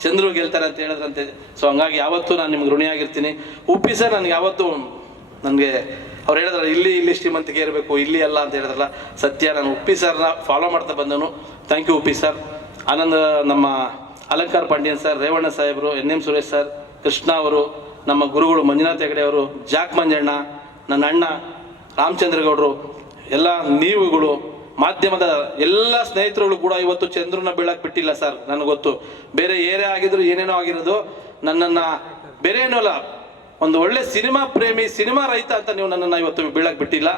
ಚಂದ್ರು ಗೆಲ್ತಾರೆ ಅಂತ ಹೇಳಿದ್ರಂತೆ. ಸೊ ಹಂಗಾಗಿ ಯಾವತ್ತೂ ನಾನು ನಿಮ್ಗೆ ಋಣಿಯಾಗಿರ್ತೀನಿ. ಉಪ್ಪಿ ಸರ್ ನನಗೆ ಯಾವತ್ತೂ, ನನಗೆ ಅವ್ರು ಹೇಳಿದ್ರಲ್ಲ ಇಲ್ಲಿ ಶ್ರೀಮಂತಿಗೆ ಇರಬೇಕು, ಇಲ್ಲಿ ಅಲ್ಲ ಅಂತ ಹೇಳಿದ್ರಲ್ಲ, ಸತ್ಯ. ನಾನು ಉಪ್ಪಿ ಸರ್ನ ಫಾಲೋ ಮಾಡ್ತಾ ಬಂದನು. Thank you Uppi sir. Anand, ನಮ್ಮ ಅಲಂಕಾರ್ ಪಾಂಡ್ಯನ್ ಸರ್, ರೇವಣ್ಣ ಸಾಹೇಬರು, NM ಸುರೇಶ್ ಸರ್, ಕೃಷ್ಣ ಅವರು, ನಮ್ಮ ಗುರುಗಳು ಮಂಜುನಾಥ್ ಹೆಗಡೆ ಅವರು, ಜಾಕ್ ಮಂಜಣ್ಣ, ನನ್ನ ಅಣ್ಣ ರಾಮಚಂದ್ರಗೌಡರು, ಎಲ್ಲ ನೀವುಗಳು, ಮಾಧ್ಯಮದ ಎಲ್ಲ ಸ್ನೇಹಿತರುಗಳು ಕೂಡ ಇವತ್ತು ಚಂದ್ರನ ಬೀಳಕ್ಕೆ ಬಿಟ್ಟಿಲ್ಲ ಸರ್. ನನಗೆ ಗೊತ್ತು, ಬೇರೆ ಏನೇ ಆಗಿದ್ರು ಏನೇನೋ ಆಗಿರೋದು, ನನ್ನನ್ನು ಬೇರೆ ಏನೂ ಅಲ್ಲ, ಒಂದು ಒಳ್ಳೆ ಸಿನಿಮಾ ಪ್ರೇಮಿ, ಸಿನಿಮಾ ರೈತ ಅಂತ ನೀವು ನನ್ನನ್ನು ಇವತ್ತು ಬೀಳಕ್ಕೆ ಬಿಟ್ಟಿಲ್ಲ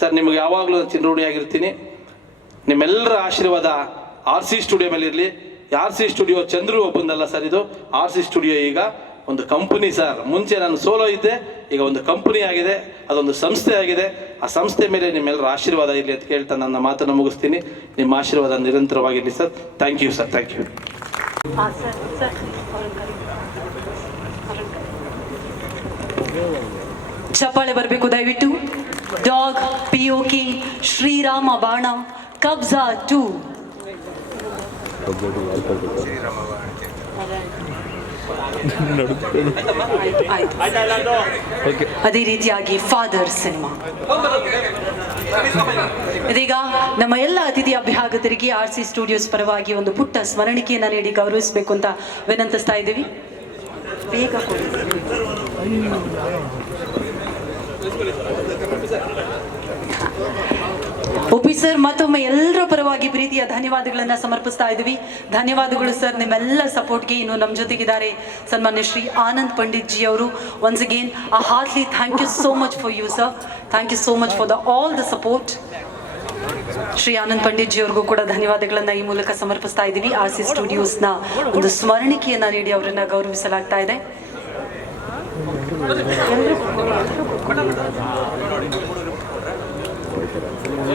ಸರ್. ನಿಮಗೆ ಯಾವಾಗಲೂ ನಾನು ಚಿರಋಣಿಯಾಗಿರ್ತೀನಿ. ನಿಮ್ಮೆಲ್ಲರ ಆಶೀರ್ವಾದ RC ಸ್ಟುಡಿಯೋ ಮೇಲೆ ಇರಲಿ. RC ಸ್ಟುಡಿಯೋ ಚಂದ್ರು ಒಬ್ಬಂದಲ್ಲ ಸರ್, ಇದು RC ಸ್ಟುಡಿಯೋ ಈಗ ಒಂದು ಕಂಪನಿ ಸರ್. ಮುಂಚೆ ನಾನು ಸೋಲೋ ಇದ್ದೆ, ಈಗ ಒಂದು ಕಂಪನಿ ಆಗಿದೆ, ಅದೊಂದು ಸಂಸ್ಥೆ ಆಗಿದೆ. ಆ ಸಂಸ್ಥೆ ಮೇಲೆ ನಿಮ್ಮೆಲ್ಲರ ಆಶೀರ್ವಾದ ಇರಲಿ ಅಂತ ಕೇಳ್ತಾ ನನ್ನ ಮಾತನ್ನು ಮುಗಿಸ್ತೀನಿ. ನಿಮ್ಮ ಆಶೀರ್ವಾದ ನಿರಂತರವಾಗಿರಲಿ sir. Thank you sir, thank you. ಚಪ್ಪಾಳೆ ಬರಬೇಕು ದಯವಿಟ್ಟು. ಡಾಗ್, POK, ಶ್ರೀರಾಮ ಬಾಣ, ಕಬ್ಜಾ 2. ಅದೇ ರೀತಿಯಾಗಿ ಫಾದರ್ ಸಿನಿಮಾ. ಇದೀಗ ನಮ್ಮ ಎಲ್ಲ ಅತಿಥಿ ಅಭ್ಯಾಗತರಿಗೆ RC ಸ್ಟುಡಿಯೋಸ್ ಪರವಾಗಿ ಒಂದು ಪುಟ್ಟ ಸ್ಮರಣಿಕೆಯನ್ನು ನೀಡಿ ಗೌರವಿಸಬೇಕು ಅಂತ ವಿನಂತಿಸ್ತಾ ಇದ್ದೀವಿ. ಬೇಗ ಕೊಡಿ. ಉಪ್ಪಿ ಸರ್, ಮತ್ತೊಮ್ಮೆ ಎಲ್ಲರ ಪರವಾಗಿ ಪ್ರೀತಿಯ ಧನ್ಯವಾದಗಳನ್ನ ಸಮರ್ಪಿಸ್ತಾ ಇದ್ದೀವಿ. ಧನ್ಯವಾದಗಳು ಸರ್ ನಿಮ್ಮೆಲ್ಲ ಸಪೋರ್ಟ್ಗೆ. ಇನ್ನು ನಮ್ಮ ಜೊತೆಗಿದ್ದಾರೆ ಸನ್ಮಾನ್ಯ ಶ್ರೀ ಆನಂದ್ ಪಂಡಿತ್ ಜಿ ಅವರು. Once again a heartily thank you so much for you sir. Thank you so much for all the support. Shri Anand Pandit ji ಅವ್ರಿಗೂ ಕೂಡ ಧನ್ಯವಾದಗಳನ್ನ ಈ ಮೂಲಕ ಸಮರ್ಪಿಸ್ತಾ ಇದ್ದೀವಿ. RC ಸ್ಟುಡಿಯೋಸ್ನ ಒಂದು ಸ್ಮರಣಿಕೆಯನ್ನ ನೀಡಿ ಅವರನ್ನ ಗೌರವಿಸಲಾಗ್ತಾ ಇದೆ.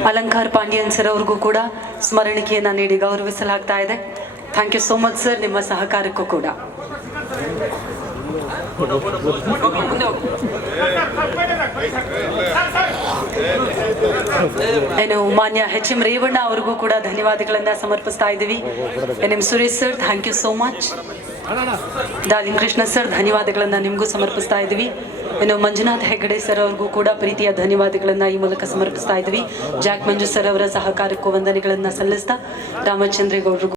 ಅಲಂಕಾರ್ ಪಾಂಡ್ಯನ್ ಸರ್ ಅವ್ರಿಗೂ ಕೂಡ ಸ್ಮರಣಿಕೆಯನ್ನು ನೀಡಿ ಗೌರವಿಸಲಾಗ್ತಾ ಇದೆ. Thank you so much sir, ನಿಮ್ಮ ಸಹಕಾರಕ್ಕೂ ಕೂಡ. ಏನು ಮಾನ್ಯ HM ರೇವಣ್ಣ ಅವ್ರಿಗೂ ಕೂಡ ಧನ್ಯವಾದಗಳನ್ನ ಸಮರ್ಪಿಸ್ತಾ ಇದ್ದೀವಿ. NM Suresh sir, thank you so much. Darling Krishna sir, ಧನ್ಯವಾದಗಳನ್ನ ನಿಮಗೂ ಸಮರ್ಪಿಸ್ತಾ ಇದ್ದೀವಿ. ಇನ್ನು ಮಂಜುನಾಥ್ ಹೆಗಡೆ ಸರ್ ಅವ್ರಿಗೂ ಕೂಡ ಪ್ರೀತಿಯ ಧನ್ಯವಾದಗಳನ್ನ ಈ ಮೂಲಕ ಸಮರ್ಪಿಸ್ತಾ ಇದ್ದೀವಿ. ಜಾಕ್ ಮಂಜು ಸರ್ ಅವರ ಸಹಕಾರಕ್ಕೂ ವಂದನೆಗಳನ್ನ ಸಲ್ಲಿಸ್ತಾ ರಾಮಚಂದ್ರೇಗೌಡರು